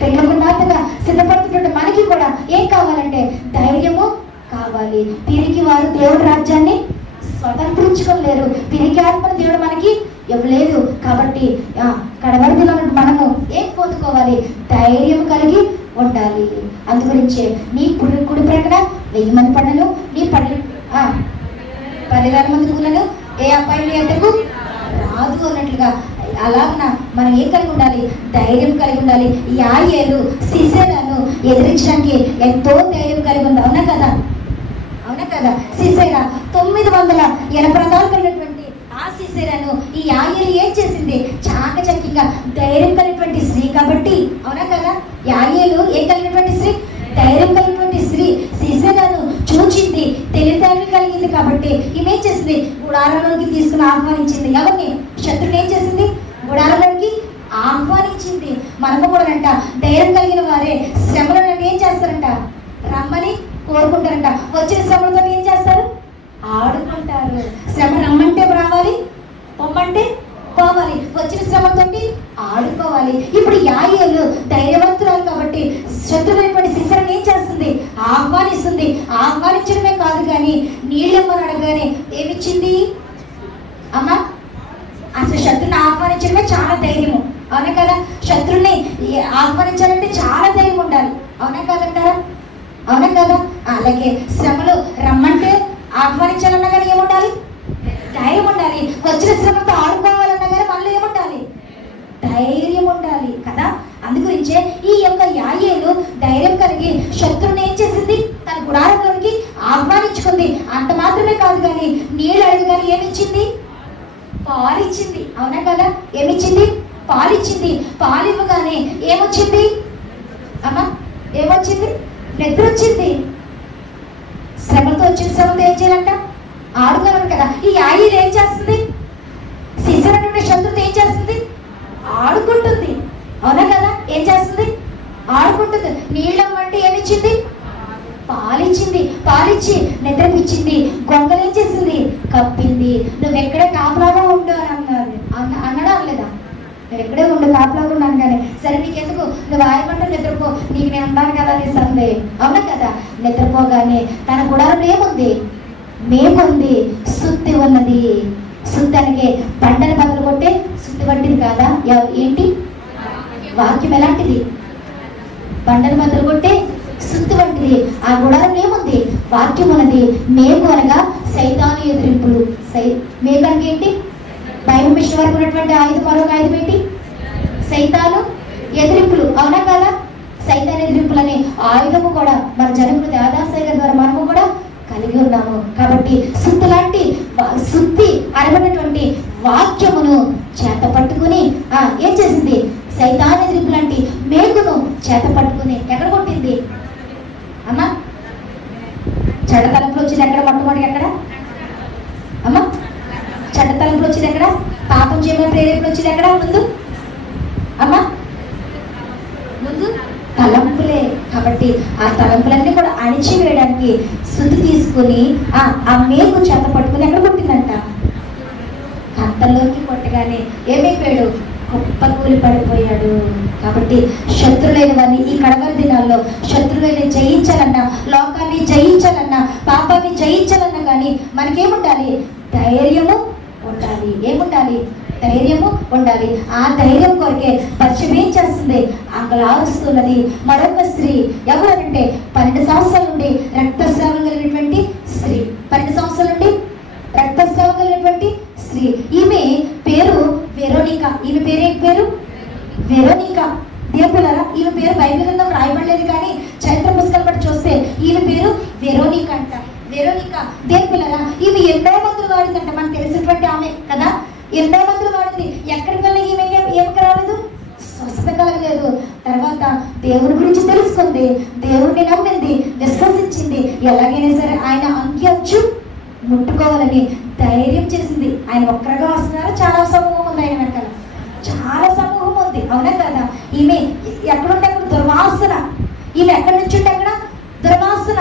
పెళ్ళకు నాటగా సిద్ధపడుతున్నట్టు మనకి కూడా ఏం కావాలంటే ధైర్యము కావాలి. తిరిగి వారు దేవుడి రాజ్యాన్ని స్వతంత్రించుకోలేరు. తిరిగి ఆత్మను దేవుడు మనకి ఇవ్వలేదు. కాబట్టి కడవరి దినాలను మనము ఏం పొందుకోవాలి? ధైర్యం కలిగి ఉండాలి. అందుగురించే నీ కుడి ప్రక్కన 1000 మంది పడను, నీ 10,000 మంది కూలను ఏ అపాయం ఎంతకు రాదు అన్నట్లుగా అలాగన మనం ఏం కలిగి ఉండాలి? ధైర్యం కలిగి ఉండాలి. యాయేలు సీసెరాను ఎదిరించడానికి ఎంతో ధైర్యం కలిగి ఉంది. అవునా కదా? సీసెరా 980 రథాలు కలిగినటువంటి ఆ సీసెరాను ఈ యాయేలు ఏం చేసింది? చాకచక్యంగా ధైర్యం కలిగినటువంటి స్త్రీ కాబట్టి. అవునా కదా? యాయేలు ఏం కలిగినటువంటి స్త్రీ? ధైర్యం కలిగినటువంటి స్త్రీ. సీసెరాను చూచింది, తెలివితేటలు కలిగింది కాబట్టి ఈమె ఏం చేసింది? గుడారంలోకి తీసుకుని ఆహ్వానించింది. ఎవరిని? శత్రుని ఏం చేసింది? గుడారంలోకి ఆహ్వానించింది. మనము కూడా అంట ధైర్యం కలిగిన వారే శ్రమలను ఏం చేస్తారంట, రమ్మని కోరుకుంటారంట. వచ్చిన శ్రమలతో ఏం చేస్తారు, ఆడుకుంటారు. శ్రమ రమ్మంటే రావాలి, పొమ్మంటే పోవాలి. వచ్చిన శ్రమతోటి ఆడుకోవాలి. ఇప్పుడు యాయేలు ధైర్యవంతురాలు కాబట్టి శత్రువైనటువంటి సిసరని ఏం చేస్తుంది, ఆహ్వానిస్తుంది. ఆహ్వానించడమే కాదు కానీ నీళ్ళమ్మని అడగానే ఏమిచ్చింది అమ్మా? అసలు శత్రుని ఆహ్వానించడమే చాలా ధైర్యము, అవునా కదా? శత్రుని ఆహ్వానించాలంటే చాలా ధైర్యం ఉండాలి, అవునా కాదంటారా? అవునా కదా? అలాగే శ్రమలు రమ్మంటే ఆహ్వానించాలన్నా కానీ ఏముండాలి, ధైర్యం ఉండాలి. వచ్చిన శ్రమతో ఆడుకోవాలన్నా కానీ మనలో ఏముండాలి, ధైర్యం ఉండాలి కదా. అందుగురించే ఈ యొక్క యాయేలు ధైర్యం కలిగి శత్రువుని ఏం చేసింది, తన గుడారంలోనికి ఆహ్వానించుకుంది. అంత మాత్రమే కాదు కానీ నీళ్ళు అడగగానే ఏమిచ్చింది, పాలిచ్చింది, అవునా కదా? ఏమిచ్చింది, పాలిచ్చింది. పాలివ్వగానే ఏమొచ్చింది అమ్మా, ఏమొచ్చింది, నిద్ర వచ్చింది. శ్రమతో వచ్చిన శ్రమతో ఏం చేయాలంట, ఆడుకోవాలి కదా. ఈ యాయేలు ఏం చేస్తుంది, సిసరటువంటి శత్రువుతో ఏం చేస్తుంది, ఆడుకుంటుంది, అవునా కదా? ఏం చేస్తుంది, ఆడుకుంటుంది. నీళ్ళమ్మంటే ఏమిచ్చింది, పాలిచ్చింది. పాలిచ్చి నిద్రపిచ్చింది. గొంగలు ఏం చేసింది, కప్పింది. నువ్వు ఎక్కడే కాపలాగా ఉండు అని అన్నారు. అన్నాడా అనలేదా? నువ్వు ఎక్కడే ఉండు, కాపలాగా ఉన్నాను కానీ సరే నీకెందుకు, నువ్వు ఆయమంటే నిద్రపో, నీకు నేను ఉన్నాను కదా అని సందే, అవునా కదా? నిద్రపోగానే తన గుడారంలో ఏముంది, మేముంది, సుత్తి ఉన్నది. సుత్తానికి బండను బదులు కొట్టే సుత్తి వంటిది కాదా? ఏంటి వాక్యం ఎలాంటిది, బండను బదులు కొట్టే సుత్తి వంటిది. ఆ గుడారంలో ఏముంది, వాక్యం ఉన్నది. మేకు అనగా సైతాను ఎదిరింపులు. మేకు అనగా ఏంటి, బైబిల్ మిషన్ వరకు ఉన్నటువంటి ఆయుధం, మరొక ఆయుధం ఏంటి, సైతాను ఎదిరింపులు, అవునా కదా? సైతాను ఎదిరింపులు అనే ఆయుధము కూడా మన జనకుడు దేవదాసయ్య గారి ద్వారా మనము కూడా కలిగి ఉన్నాము. కాబట్టి సుత్తి లాంటి సుత్తి అనబడినటువంటి వాక్యమును చేత పట్టుకుని ఏం చేసింది, సైతాను ఎదిరింపు లాంటి మేకును చేత పట్టుకుని ఎక్కడ కొట్టింది అమ్మా? చెడ్డ తలంపులు వచ్చింది ఎక్కడ, మొట్టమొదటి ఎక్కడ అమ్మా? చెడ్డ తలంపులు వచ్చింది ఎక్కడ, పాపం చేయమని ప్రేరేపణ వచ్చింది ఎక్కడ ముందు అమ్మా? ముందు తలంపులే. కాబట్టి ఆ తలంపులన్నీ కూడా అణిచివేయడానికి శుద్ధి తీసుకుని ఆ మేకు చేత పట్టుకుని ఎక్కడ కొట్టిందంట, కంతలోకి కొట్టగానే ఏమైపోయాడు, గొప్ప కూలి పడిపోయాడు. కాబట్టి శత్రులైన వారిని ఈ కడవరి దినాల్లో శత్రులైన జయించాలన్నా, లోకాన్ని జయించాలన్నా, పాపాన్ని జయించాలన్నా కానీ మనకేముండాలి, ధైర్యము ఉండాలి. ఏముండాలి, ధైర్యము ఉండాలి. ఆ ధైర్యం కొరకే పరిచయం ఏం చేస్తుంది, అంగలారుస్తున్నది మరొక స్త్రీ. ఎవరంటే 12 సంవత్సరాల నుండి రక్తస్రావం కలిగినటువంటి స్త్రీ. 12 సంవత్సరాల నుండి రక్తస్రావం కలిగినటువంటి స్త్రీ. ఈమె పేరు వెరోనికా. ఈమె పేరు వెరోనికా. దేవులారా, ఈమె పేరు బైబిల్ గ్రంథం రాయబడలేదు కానీ చరిత్ర పుస్తకాలు బట్టి చూస్తే ఈమె పేరు వెరోనికా అంట. వెరోనికా దేవులారా, ఈమె ఎన్నో మందులు వాడిందంట. మనకు తెలిసినటువంటి ఆమె కదా, ఎన్నో మందులు వాడింది. ఎక్కడికి వెళ్ళి ఈమె ఏమికి రాలేదు, స్వస్థత కలగలేదు. తర్వాత దేవుని గురించి తెలుసుకుంది, దేవుడిని నమ్మింది, విశ్వసించింది. ఎలాగైనా సరే ఆయన అంకెచ్చు ముట్టుకోవాలని ధైర్యం చేసింది. ఆయన ఒక్కరిగా వస్తున్నారా, చాలా సమూహం ఉంది ఆయన వెనకాల, చాలా సమూహం ఉంది, అవునా కదా? ఈమె ఎక్కడుంటే అక్కడ దుర్వాసన. ఈమె ఎక్కడి నుంచి ఉంటే అక్కడ దుర్వాసన.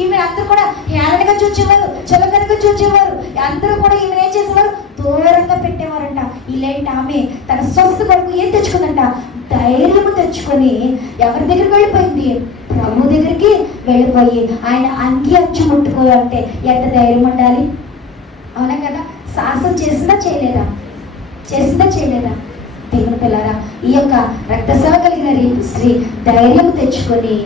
ఈమె అందరూ కూడా హేళనగా చూచేవారు, చులకనగా చూచేవారు. అందరూ కూడా ఈమె ఏం చేసేవారు, దూరంగా పెట్టేవారంట. ఇలాంటి ఆమె తన స్వస్థ కొరకు ఏం తెచ్చుకుందంట, ధైర్యము తెచ్చుకొని ఎవరి దగ్గరికి వెళ్ళిపోయింది, ప్రభు దగ్గరికి వెళ్ళిపోయి ఆయన అంగి అచ్చు ముట్టుకోవాలంటే ఎంత ధైర్యం ఉండాలి, అవునా కదా? సాహసం చేసిందా చేయలేదా, చేసిందా చేయలేదా? దేవుని పిల్లారా, ఈ యొక్క రక్తస్రావ కలిగిన స్త్రీ ధైర్యం తెచ్చుకొని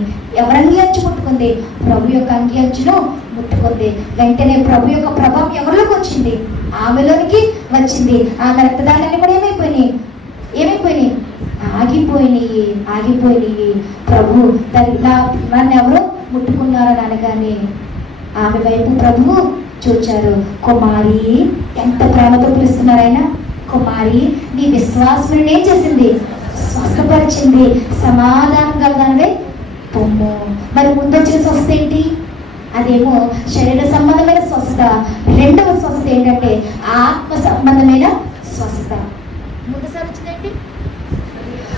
ఎవరి అంగి అంచు ముట్టుకుంది, ప్రభు యొక్క అంగి అంచును ముట్టుకుంది. వెంటనే ప్రభు యొక్క ప్రభావం ఎవరిలోకి వచ్చింది, ఆమెలోనికి వచ్చింది. ఆమె రక్తదానాన్ని కూడా ఏమైపోయినాయి, ఆగిపోయినాయి. ప్రభు నన్ను ఎవరు ముట్టుకున్నారని అనగానే ఆమె వైపు ప్రభువు చూచారు. కుమారి, ఎంత ప్రేమతో పిలుస్తున్నారు ఆయన. కుమారి, నీ విశ్వాసం ఏం చేసింది, స్వస్థపరిచింది, సమాధానం కలగానే పొమ్ము. మరి ముందు వచ్చిన స్వస్థత ఏంటి, అదేమో శరీర సంబంధమైన స్వస్థత. రెండవ స్వస్థత ఏంటంటే ఆత్మ సంబంధమైన స్వస్థత. ముందుసారి వచ్చిందేంటి?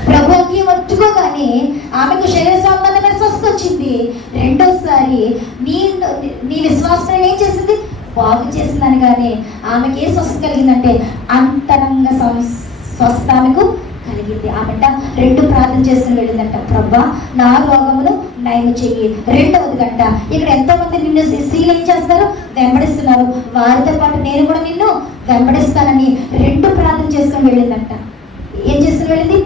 ప్రభుకి ఒత్తుకోగానే ఆమెకు శరీర సంబంధమైన స్వస్థ వచ్చింది. రెండోసారి నీ విశ్వాసం ఏం చేసింది? బాగు చేసిందని. కానీ ఆమెకి ఏ స్వస్థ కలిగిందంటే అంతరంగ స్వస్థ ఆమెకు కలిగింది. ఆమెట 2 ప్రార్థన చేసుకుని వెళ్ళిందంట, ప్రభా నా రోగమును నయం చెయ్యి. 2వ గంట ఇక్కడ ఎంతో మంది నిన్ను శిష్యులు ఏం చేస్తారు? వెంబడిస్తున్నారు. వారితో పాటు నేను కూడా నిన్ను వెంబడిస్తానని 2 ప్రార్థన చేసుకుని వెళ్ళిందంట. ఏం చేసుకుని వెళ్ళింది?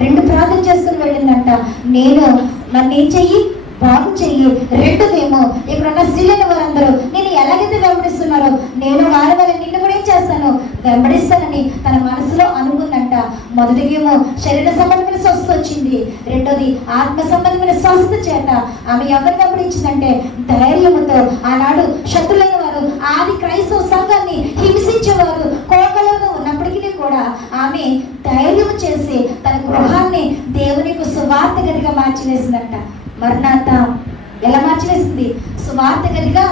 2 ప్రార్థన చేసుకుని వెళ్ళిందంట. నన్ను ఏం చెయ్యి? బాగు చెయ్యి. రెండోదేమో ఇక్కడ ఉన్న స్త్రీలైన వారందరూ నేను ఎలాగైతే వెంబడిస్తున్నారో నేను వారి వల్ల నిన్ను కూడా ఏం చేస్తాను? వెంబడిస్తానని తన మనసులో అనుకుందంట. మొదటిగేమో శరీర సంబంధమైన స్వస్థ వచ్చింది. రెండోది ఆత్మ సంబంధమైన స్వస్థ చేత ఆమె ఎవరిని వెంబడించిందంటే ధైర్యముతో. ఆనాడు శత్రులైన వారు ఆది క్రైస్తవ సంఘాన్ని హింసించేవారు కోకలలో ఉన్నప్పటికీ కూడా ఆమె ధైర్యం చేసి తన గృహాన్ని దేవునికి సువార్త గదిగా మార్చివేసిందంట. మరణాత ఎలా మార్చివేసింది? సువార్త గదిగా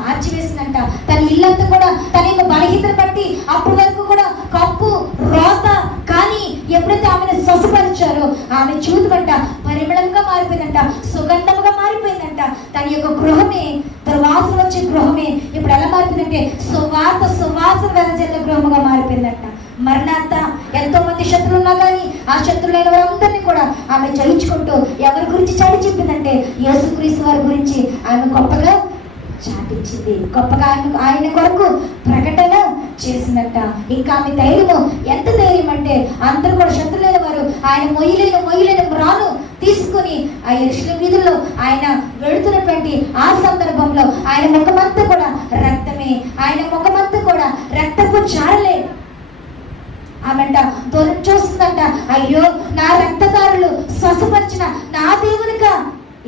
మార్చివేసిందంట. తన ఇల్లంతా కూడా తన యొక్క బలహీనతను బట్టి అప్పటి వరకు కూడా కప్పు రోత, కానీ ఎప్పుడైతే ఆమెను స్వస్థపరిచారో ఆమె చూతుమంట పరిమళంగా మారిపోయిందంట, సుగంధముగా మారిపోయిందంట. తన యొక్క గృహమే దుర్వాసన వచ్చే గృహమే ఇప్పుడు ఎలా మారిపోయిందంటే సువాసన వెదజల్లే గృహముగా మారిపోయిందంట. మరణాంత ఎంతో మంది శత్రులు ఉన్నా కానీ ఆ శత్రులైన వారందరినీ కూడా ఆమె జయించుకుంటూ ఎవరి గురించి చాటి చెప్పిందంటే యేసుక్రీస్తు వారి గురించి ఆమె గొప్పగా చాటించింది. గొప్పగా ఆయన కొరకు ప్రకటన చేసిందట. ఇంకా ఆమె ధైర్యము ఎంత ధైర్యం అంటే అందరూ కూడా శత్రులైన వారు ఆయన మొయ్యలేని రాను తీసుకుని ఆ యెరూషలేము వీధుల్లో ఆయన వెళుతున్నటువంటి ఆ సందర్భంలో ఆయన ముఖమంతా కూడా రక్తమే, ఆయన ముఖమంతా కూడా రక్తపు చారలే. ఆమెట దూరం చూస్తుందంట, అయ్యో నా రక్తదారులు స్వస్థపరిచిన నా దేవునిగా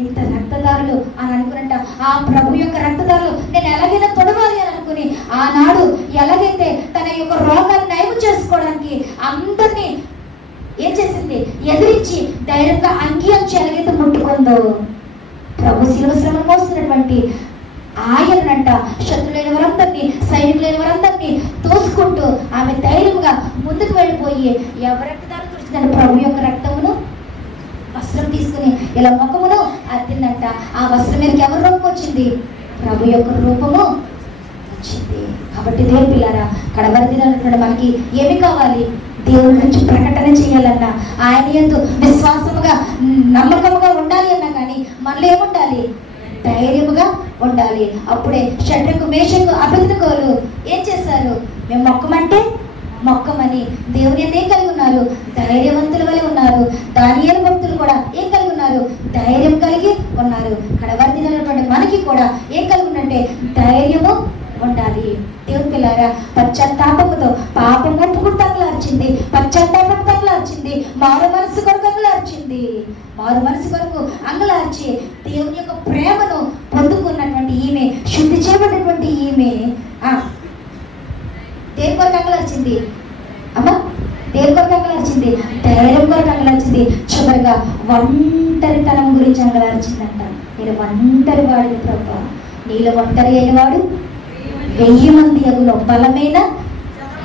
ఇంత రక్తదారులు అని అనుకున్నట్ట. ఆ ప్రభు యొక్క రక్తదారులు నేను ఎలాగైనా తొడవాలి అని అనుకుని ఆనాడు ఎలాగైతే తన యొక్క రోగాన్ని నయం చేసుకోవడానికి అందరినీ ఏం చేసింది? ఎదిరించి ధైర్యంగా అంగి ఎలాగైతే ముట్టుకుందో ప్రభు శిలువ శ్రమను మోస్తున్నటువంటి ఆయనంట శత్రులైన వారందరినీ సైనికులైన వారందరినీ తోసుకుంటూ ఆమె ధైర్యంగా ముందుకు వెళ్ళిపోయి ఎవరి రక్తదారులు తుడిచిందంటే ప్రభు యొక్క రక్తమును వస్త్రం తీసుకుని ఇలా ముఖమును అద్దిందంట. ఆ వస్త్రం మీదకి ఎవరి రూపం వచ్చింది? ప్రభు యొక్క రూపము వచ్చింది. కాబట్టి దేవుని పిల్లారా, కడవరి దినాలన్నటువంటి మనకి ఏమి కావాలి? దేవుడి నుంచి ప్రకటన చేయాలన్నా, ఆయన యందు విశ్వాసముగా నమ్మకముగా ఉండాలి అన్నా కానీ మనలో ఏముండాలి? ధైర్యముగా ఉండాలి. అప్పుడే షడ్రకు మేషకు అబేద్నెగోలు ఏం చేశారు? మేము మొక్కమంటే మొక్కమని దేవుని ఏం కలిగి ఉన్నారు? ధైర్యవంతుల వలె ఉన్నారు. దానియేలు భక్తులు కూడా ఏం కలిగి ఉన్నారు? ధైర్యం కలిగి ఉన్నారు. కడవరి దినాలన్నటువంటి మనకి కూడా ఏం కలిగి ఉందంటే ధైర్యము ఉండాలి. దేవుని పిల్లారా, పశ్చాత్తాపముతో పాపం ఒప్పుకుని తగలార్చింది, పశ్చాత్తాపం తగలార్చింది, మారు మనసు కొరకు అంగలార్చింది. మారు మనసు కొరకు అంగలార్చి దేవుని యొక్క ప్రేమను పొందుకున్నటువంటి ఈమె, శుద్ధి చేయబడినటువంటి ఈమె దేని కొరకు అంగలార్చింది? అమ్మా దేని కొరకు అంగలార్చింది? ధైర్యం కొరకు అంగలార్చింది. చివరిగా ఒంటరితనం గురించి అంగలార్చిందంట. నేను ఒంటరి వాడిని ప్రభా, నీలో ఒంటరి అయిన వాడు 1000 మంది అగులో బలమైన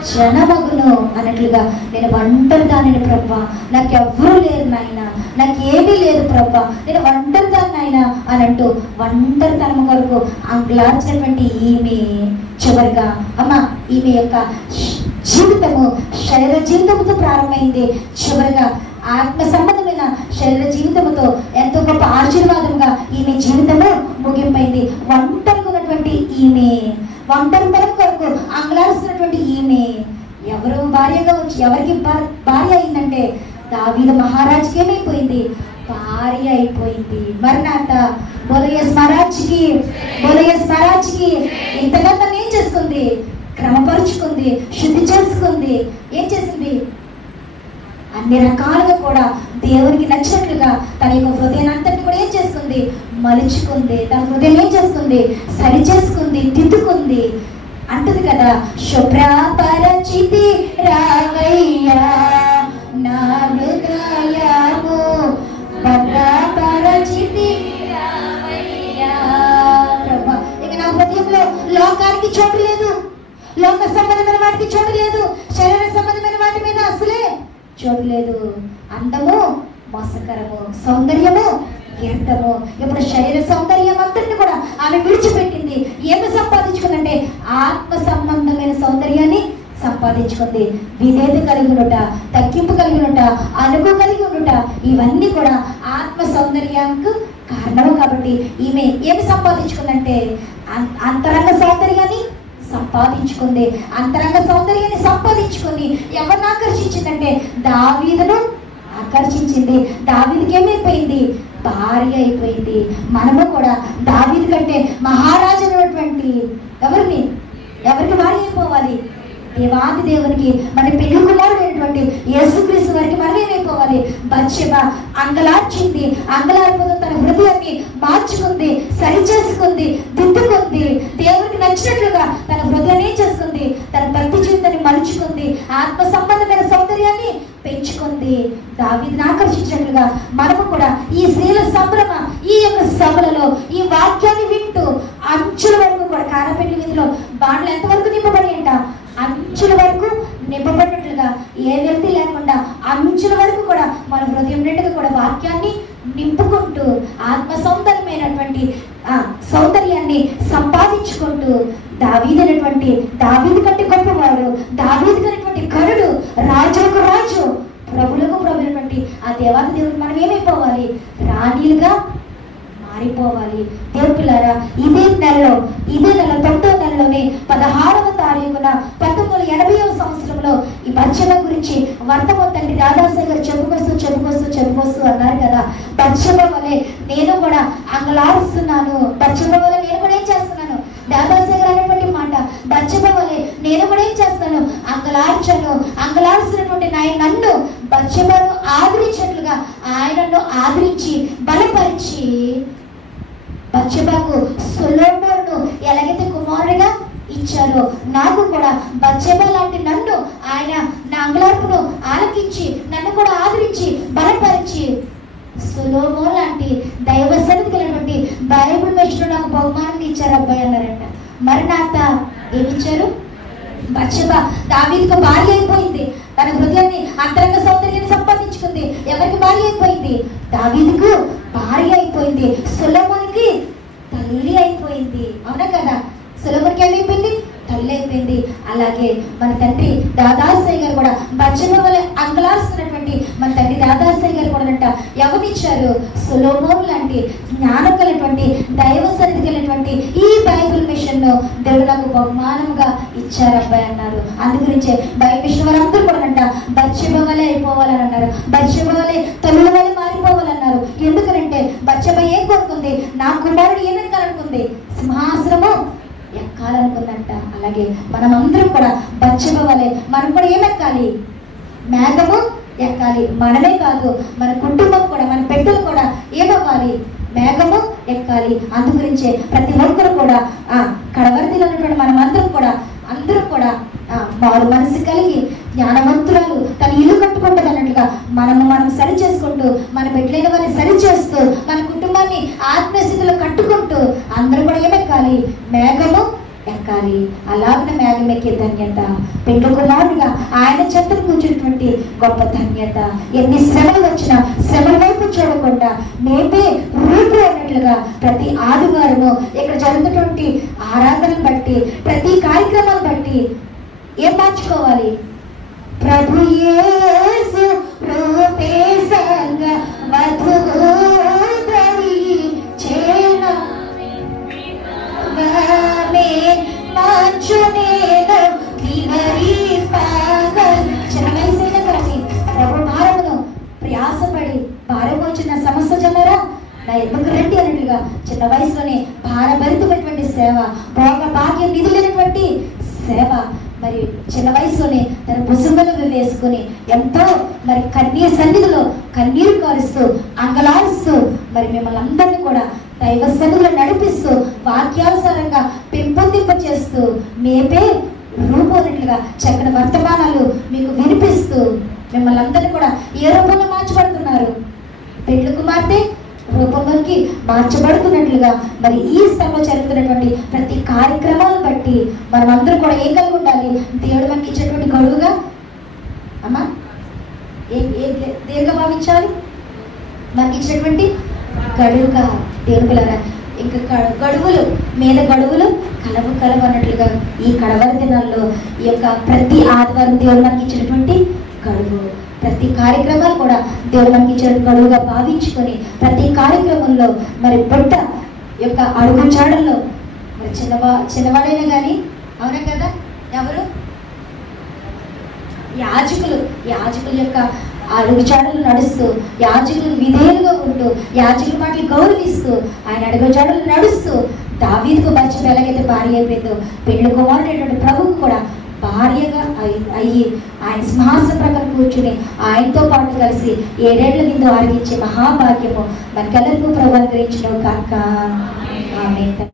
జనమగును అన్నట్లుగా నేను ఒంటరి దానిని ప్రభా, నాకు ఎవ్వరూ లేరు నాయన, నాకు ఏమీ లేదు ప్రభా, నేను ఒంటరి దాన్ని నాయన అని అంటూ ఒంటరితనం కొరకు అంగలార్చినటువంటి ఈమె చివరిగా అమ్మ ఈమె యొక్క జీవితము శరీర జీవితంతో ప్రారంభమైంది. చివరిగా ఆత్మ సంబంధమైన శరీర జీవితంతో ఎంతో గొప్ప ఆశీర్వాదంగా ఈమె జీవితము ముగింపైంది. ఒంటరిగా ఉన్నటువంటి ఈమె, ఒంటరితనం కొరకు అంగలారుస్తున్నటువంటి ఈమె ఎవరు భార్యగా వచ్చి ఎవరికి భార్య అయిందంటే దావీదు మహారాజుకి ఏమైపోయింది? భార్య అయిపోయింది. మరణాత బోలయస్ మహారాజ్కి ఇంతగా తను ఏం చేసుకుంది? క్రమపరుచుకుంది, శుద్ధి చేసుకుంది. ఏం చేసింది? అన్ని రకాలుగా కూడా దేవునికి నచ్చినట్లుగా తన యొక్క హృదయాన్ని అంతటిని కూడా ఏం చేసుకుంది? మలుచుకుంది. తన హృదయం ఏం చేసుకుంది? సరి చేసుకుంది, దిద్దుకుంది. అంటది కదా, శుభ్రపరచితి రావయ్యా నా హృదయము, భద్రపరచితి రావయ్యా ప్రభా. ఇక నా హృదయంలో లోకానికి చోటు లేదు, లోక సంబంధమైన వాటికి చోటు లేదు, శరీర సంబంధమైన వాటి మీద అసలే చూడలేదు. అందము మోసకరము, సౌందర్యము వ్యర్థము. ఇప్పుడు శరీర సౌందర్యం అంతటిని కూడా ఆమె విడిచిపెట్టింది. ఏమి సంపాదించుకుందంటే ఆత్మ సంబంధమైన సౌందర్యాన్ని సంపాదించుకుంది. విధేయత కలిగి ఉండుట, తగ్గింపు కలిగి ఉండుట, అనుగు కలిగి ఉండుట, ఇవన్నీ కూడా ఆత్మ సౌందర్యానికి కారణము. కాబట్టి ఈమె ఏమి సంపాదించుకుందంటే అంతరంగ సౌందర్యాన్ని సంపాదించుకుంది. అంతరంగ సౌందర్యాన్ని సంపాదించుకుని ఎవరిని ఆకర్షించిందంటే దావీదును ఆకర్షించింది. దావీదుకి ఏమైపోయింది? భార్య అయిపోయింది. మనము కూడా దావీదు కంటే మహారాజు అయినటువంటి ఎవరికి భార్య అయిపోవాలి? దేవాది దేవునికి, మన పెళ్లి కుమారుడైనటువంటి యేసుక్రీస్తు వారికి మనం ఏమైపోవాలి? బత్షెబ అంగలార్చింది. అంగలార్పుతో తన హృదయాన్ని మార్చుకుంది, సరిచేసుకుంది, దిద్దుకుంది. దేవునికి నచ్చినట్లుగా తన హృదయాన్ని ఏం చేసుకుంది? తన భక్తి జీవితాన్ని మలుచుకుంది. ఆత్మ సంబంధమైన సౌందర్యాన్ని పెంచుకుంది. దావీదుని ఆకర్షించినట్లుగా మనము కూడా ఈ స్త్రీల సంభ్రమ, ఈ యొక్క సభలలో ఈ వాక్యాన్ని వింటూ అంచుల వరకు కూడా కారపెళ్లి వీధిలో బాండ్లు ఎంతవరకు నింపబడి అంట? అంచుల వరకు నింపబడినట్లుగా ఏ వ్యక్తి లేకుండా అంచుల వరకు కూడా మన హృదయం నిండుగా కూడా వాక్యాన్ని నింపుకుంటూ ఆత్మ సౌందర్యమైనటువంటి సౌందర్యాన్ని సంపాదించుకుంటూ దావీదు కంటే గొప్పవాడు, దావీదు కనేటువంటి కరుడు, రాజులకు రాజు, ప్రభులకు ప్రభు అయినటువంటి ఆ దేవాది దేవుడు మనం ఏమైపోవాలి? రాణిలుగా మారిపోవాలి. దేవులారా, ఇదే నెల 9వ నెలలోనే 16వ తారీఖున 1980వ సంవత్సరంలో ఈ బత్షెబ గురించి వర్తమానం తండ్రి దాదాసాయి గారు చెప్పుకొస్తూ అన్నారు కదా. బత్షెబ వలె నేను కూడా అంగలారుస్తున్నాను. బత్షెబ వలె నేను కూడా ఏం చేస్తున్నాను? దాదాసాయి గారు అనేటువంటి మాట, బత్షెబ వలె నేను కూడా ఏం చేస్తాను? అంగలార్చినటువంటి నన్ను బత్షెబను ఆదరించినట్లుగా ఆయనను ఆదరించి బలపరిచి బత్షెబకు సొలొమోనును ఎలాగైతే కుమారుడిగా ఇచ్చారో నాకు కూడా బత్షెబ లాంటి నన్ను ఆయన నా అంగలార్పును ఆలకించి నన్ను కూడా ఆదరించి బలపరిచి సొలొమోను లాంటి దైవ సన్నిధి కలిగినటువంటి బైబిల్ మెషిన్ నాకు బహుమానం ఇచ్చారు అబ్బాయి అన్నారంట. మరణాత ఏమిచ్చారు? బత్షెబ దావీదుకు భార్య అయిపోయింది. తన హృదయాన్ని అంతరంగ సౌందర్యాన్ని సంపాదించుకుంది. ఎవరికి భార్య అయిపోయింది? దావీదుకు భార్య అయిపోయింది. సొలొమోనుకి తల్లి అయిపోయింది. అవునా కదా? సొలొమోనుకి ఏమైపోయింది? తల్లి అయిపోయింది. అలాగే మన తండ్రి దాదాసాయి గారు కూడా బత్షెబ వలె అంగలారుస్తున్నటువంటి మన తండ్రి దాదాసాయి గారు కూడా అంట ఎవరిచ్చారు? సొలొమోను లాంటి జ్ఞానం కలిగినటువంటి దైవ సన్నిధి కలిగినటువంటి ఈ బైబిల్ మిషన్ ను దేవుడు నాకు బహుమానంగా ఇచ్చారు అబ్బాయి అన్నారు. అందుగురించే బైబిల్ మిషన్ వారందరూ కూడా అంట బత్షెబ వలె అయిపోవాలని అన్నారు. బత్షెబ వలె తల్లుల వలె మారిపోవాలన్నారు. ఎందుకనంటే బత్షెబ ఏం కోరుకుంది? నా కుమారుడు ఏమెక్కాలనుకుంది? సింహాసనము ఎక్కాలనుకుందంట. అలాగే మనం అందరం కూడా బత్షెబ వలె మనం కూడా ఏమెక్కాలి? మేఘము ఎక్కాలి. మనమే కాదు, మన కుటుంబం కూడా, మన బిడ్డలు కూడా ఏమవ్వాలి? మేఘము ఎక్కాలి. అందుగురించే ప్రతి ఒక్కరు కూడా కడవర్తిలో ఉన్నటువంటి మనమందరం కూడా మారు మనసు కలిగి జ్ఞానవంతురాలు తన ఇల్లు కట్టుకుంటుంది అన్నట్లుగా మనం సరి చేసుకుంటూ, మన బిడ్డలైన వారిని సరి చేస్తూ, మన కుటుంబాన్ని ఆత్మస్థితిలో కట్టుకుంటూ అందరూ కూడా ఏమెక్కాలి? మేఘము ఎక్కాలి. అలాగే మేఘం ఎక్కే ధన్యత పెండ్లి కుమారుడిగా ఆయన చెంతను కూర్చున్నటువంటి గొప్ప ధన్యత. ఎన్ని శ్రమలు వచ్చినా శ్రమల వైపు చూడకుండా మేమే రూపు అన్నట్లుగా ప్రతి ఆదివారము ఇక్కడ జరుగుతున్నటువంటి ఆరాధనలు బట్టి, ప్రతి కార్యక్రమాలు బట్టి ఏం మార్చుకోవాలి? ప్రభు యేసు రూపే సంగ వధువు ధరించేనా చిన్న వయసైన కానీ ప్రభు భారమును ప్రయాసపడి భారం వచ్చిన సమస్య చెన్నారా నా ఎదుగు రండి అన్నట్లుగా చిన్న వయసులోనే భారభరితమైనటువంటి సేవ, భోగ భాగ్యం నిధులైనటువంటి సేవ, మరి చిన్న వయసులోనే తన భుజంలో వేసుకుని ఎంతో మరి కన్నీరు సన్నిధిలో కన్నీరు కారుస్తూ అంగలారుస్తూ మరి మిమ్మల్ని అందరినీ కూడా దైవ సన్నిధిలో నడిపిస్తూ వాక్యానుసారంగా పెంపొందింప చేస్తూ మేపే రూపొందినట్లుగా చక్కని వర్తమానాలు మీకు వినిపిస్తూ మిమ్మల్ని అందరినీ కూడా ఏ రూపంలో మార్చబడుతున్నారు? పెండ్లి కుమార్తె రూపంలోకి మార్చబడుతున్నట్లుగా మరి ఈ స్థలంలో జరుగుతున్నటువంటి ప్రతి కార్యక్రమాలను బట్టి మనం అందరూ కూడా ఏం కలిగి ఉండాలి? దేవుడు మనకి ఇచ్చేటువంటి గడువుగా అమ్మా దేనిగా భావించాలి? మనకి ఇచ్చినటువంటి గడువుగా. దేవుని పిల్లరా, ఇంకా గడువులు మీద గడువులు కలవు కలవు అన్నట్లుగా ఈ కడవరి దినాల్లో ఈ యొక్క ప్రతి ఆదివారం దేవుడు మనకి ఇచ్చినటువంటి గడువు, ప్రతి కార్యక్రమాలు కూడా దేవుడు మనకి ఇచ్చిన గడువుగా భావించుకొని ప్రతి కార్యక్రమంలో మరి బొట్ట యొక్క అడుగు చాడల్లో మరి చిన్నవాడైనా కానీ, అవునా కదా, ఎవరు యాజకుల యొక్క అడుగుజాడలు నడుస్తూ, యాజకులకు విధేయులుగా ఉంటూ, యాజకుల మాటలు గౌరవిస్తూ, ఆయన అడుగుజాడలు నడుస్తూ దావీదుకు బచ్చ ఎలాగైతే భార్య అయిపోయిందో పెళ్లి కుమారుడైనటువంటి ప్రభువుకు కూడా భార్యగా అయ్యి ఆయన సింహాసన ప్రకారం కూర్చుని ఆయనతో పాటు కలిసి 7 ఏళ్ల విందు ఆరగించే మహాభాగ్యము మనకెల్లరికూ ప్రభు అనుగ్రహించును కాక. ఆమేన్.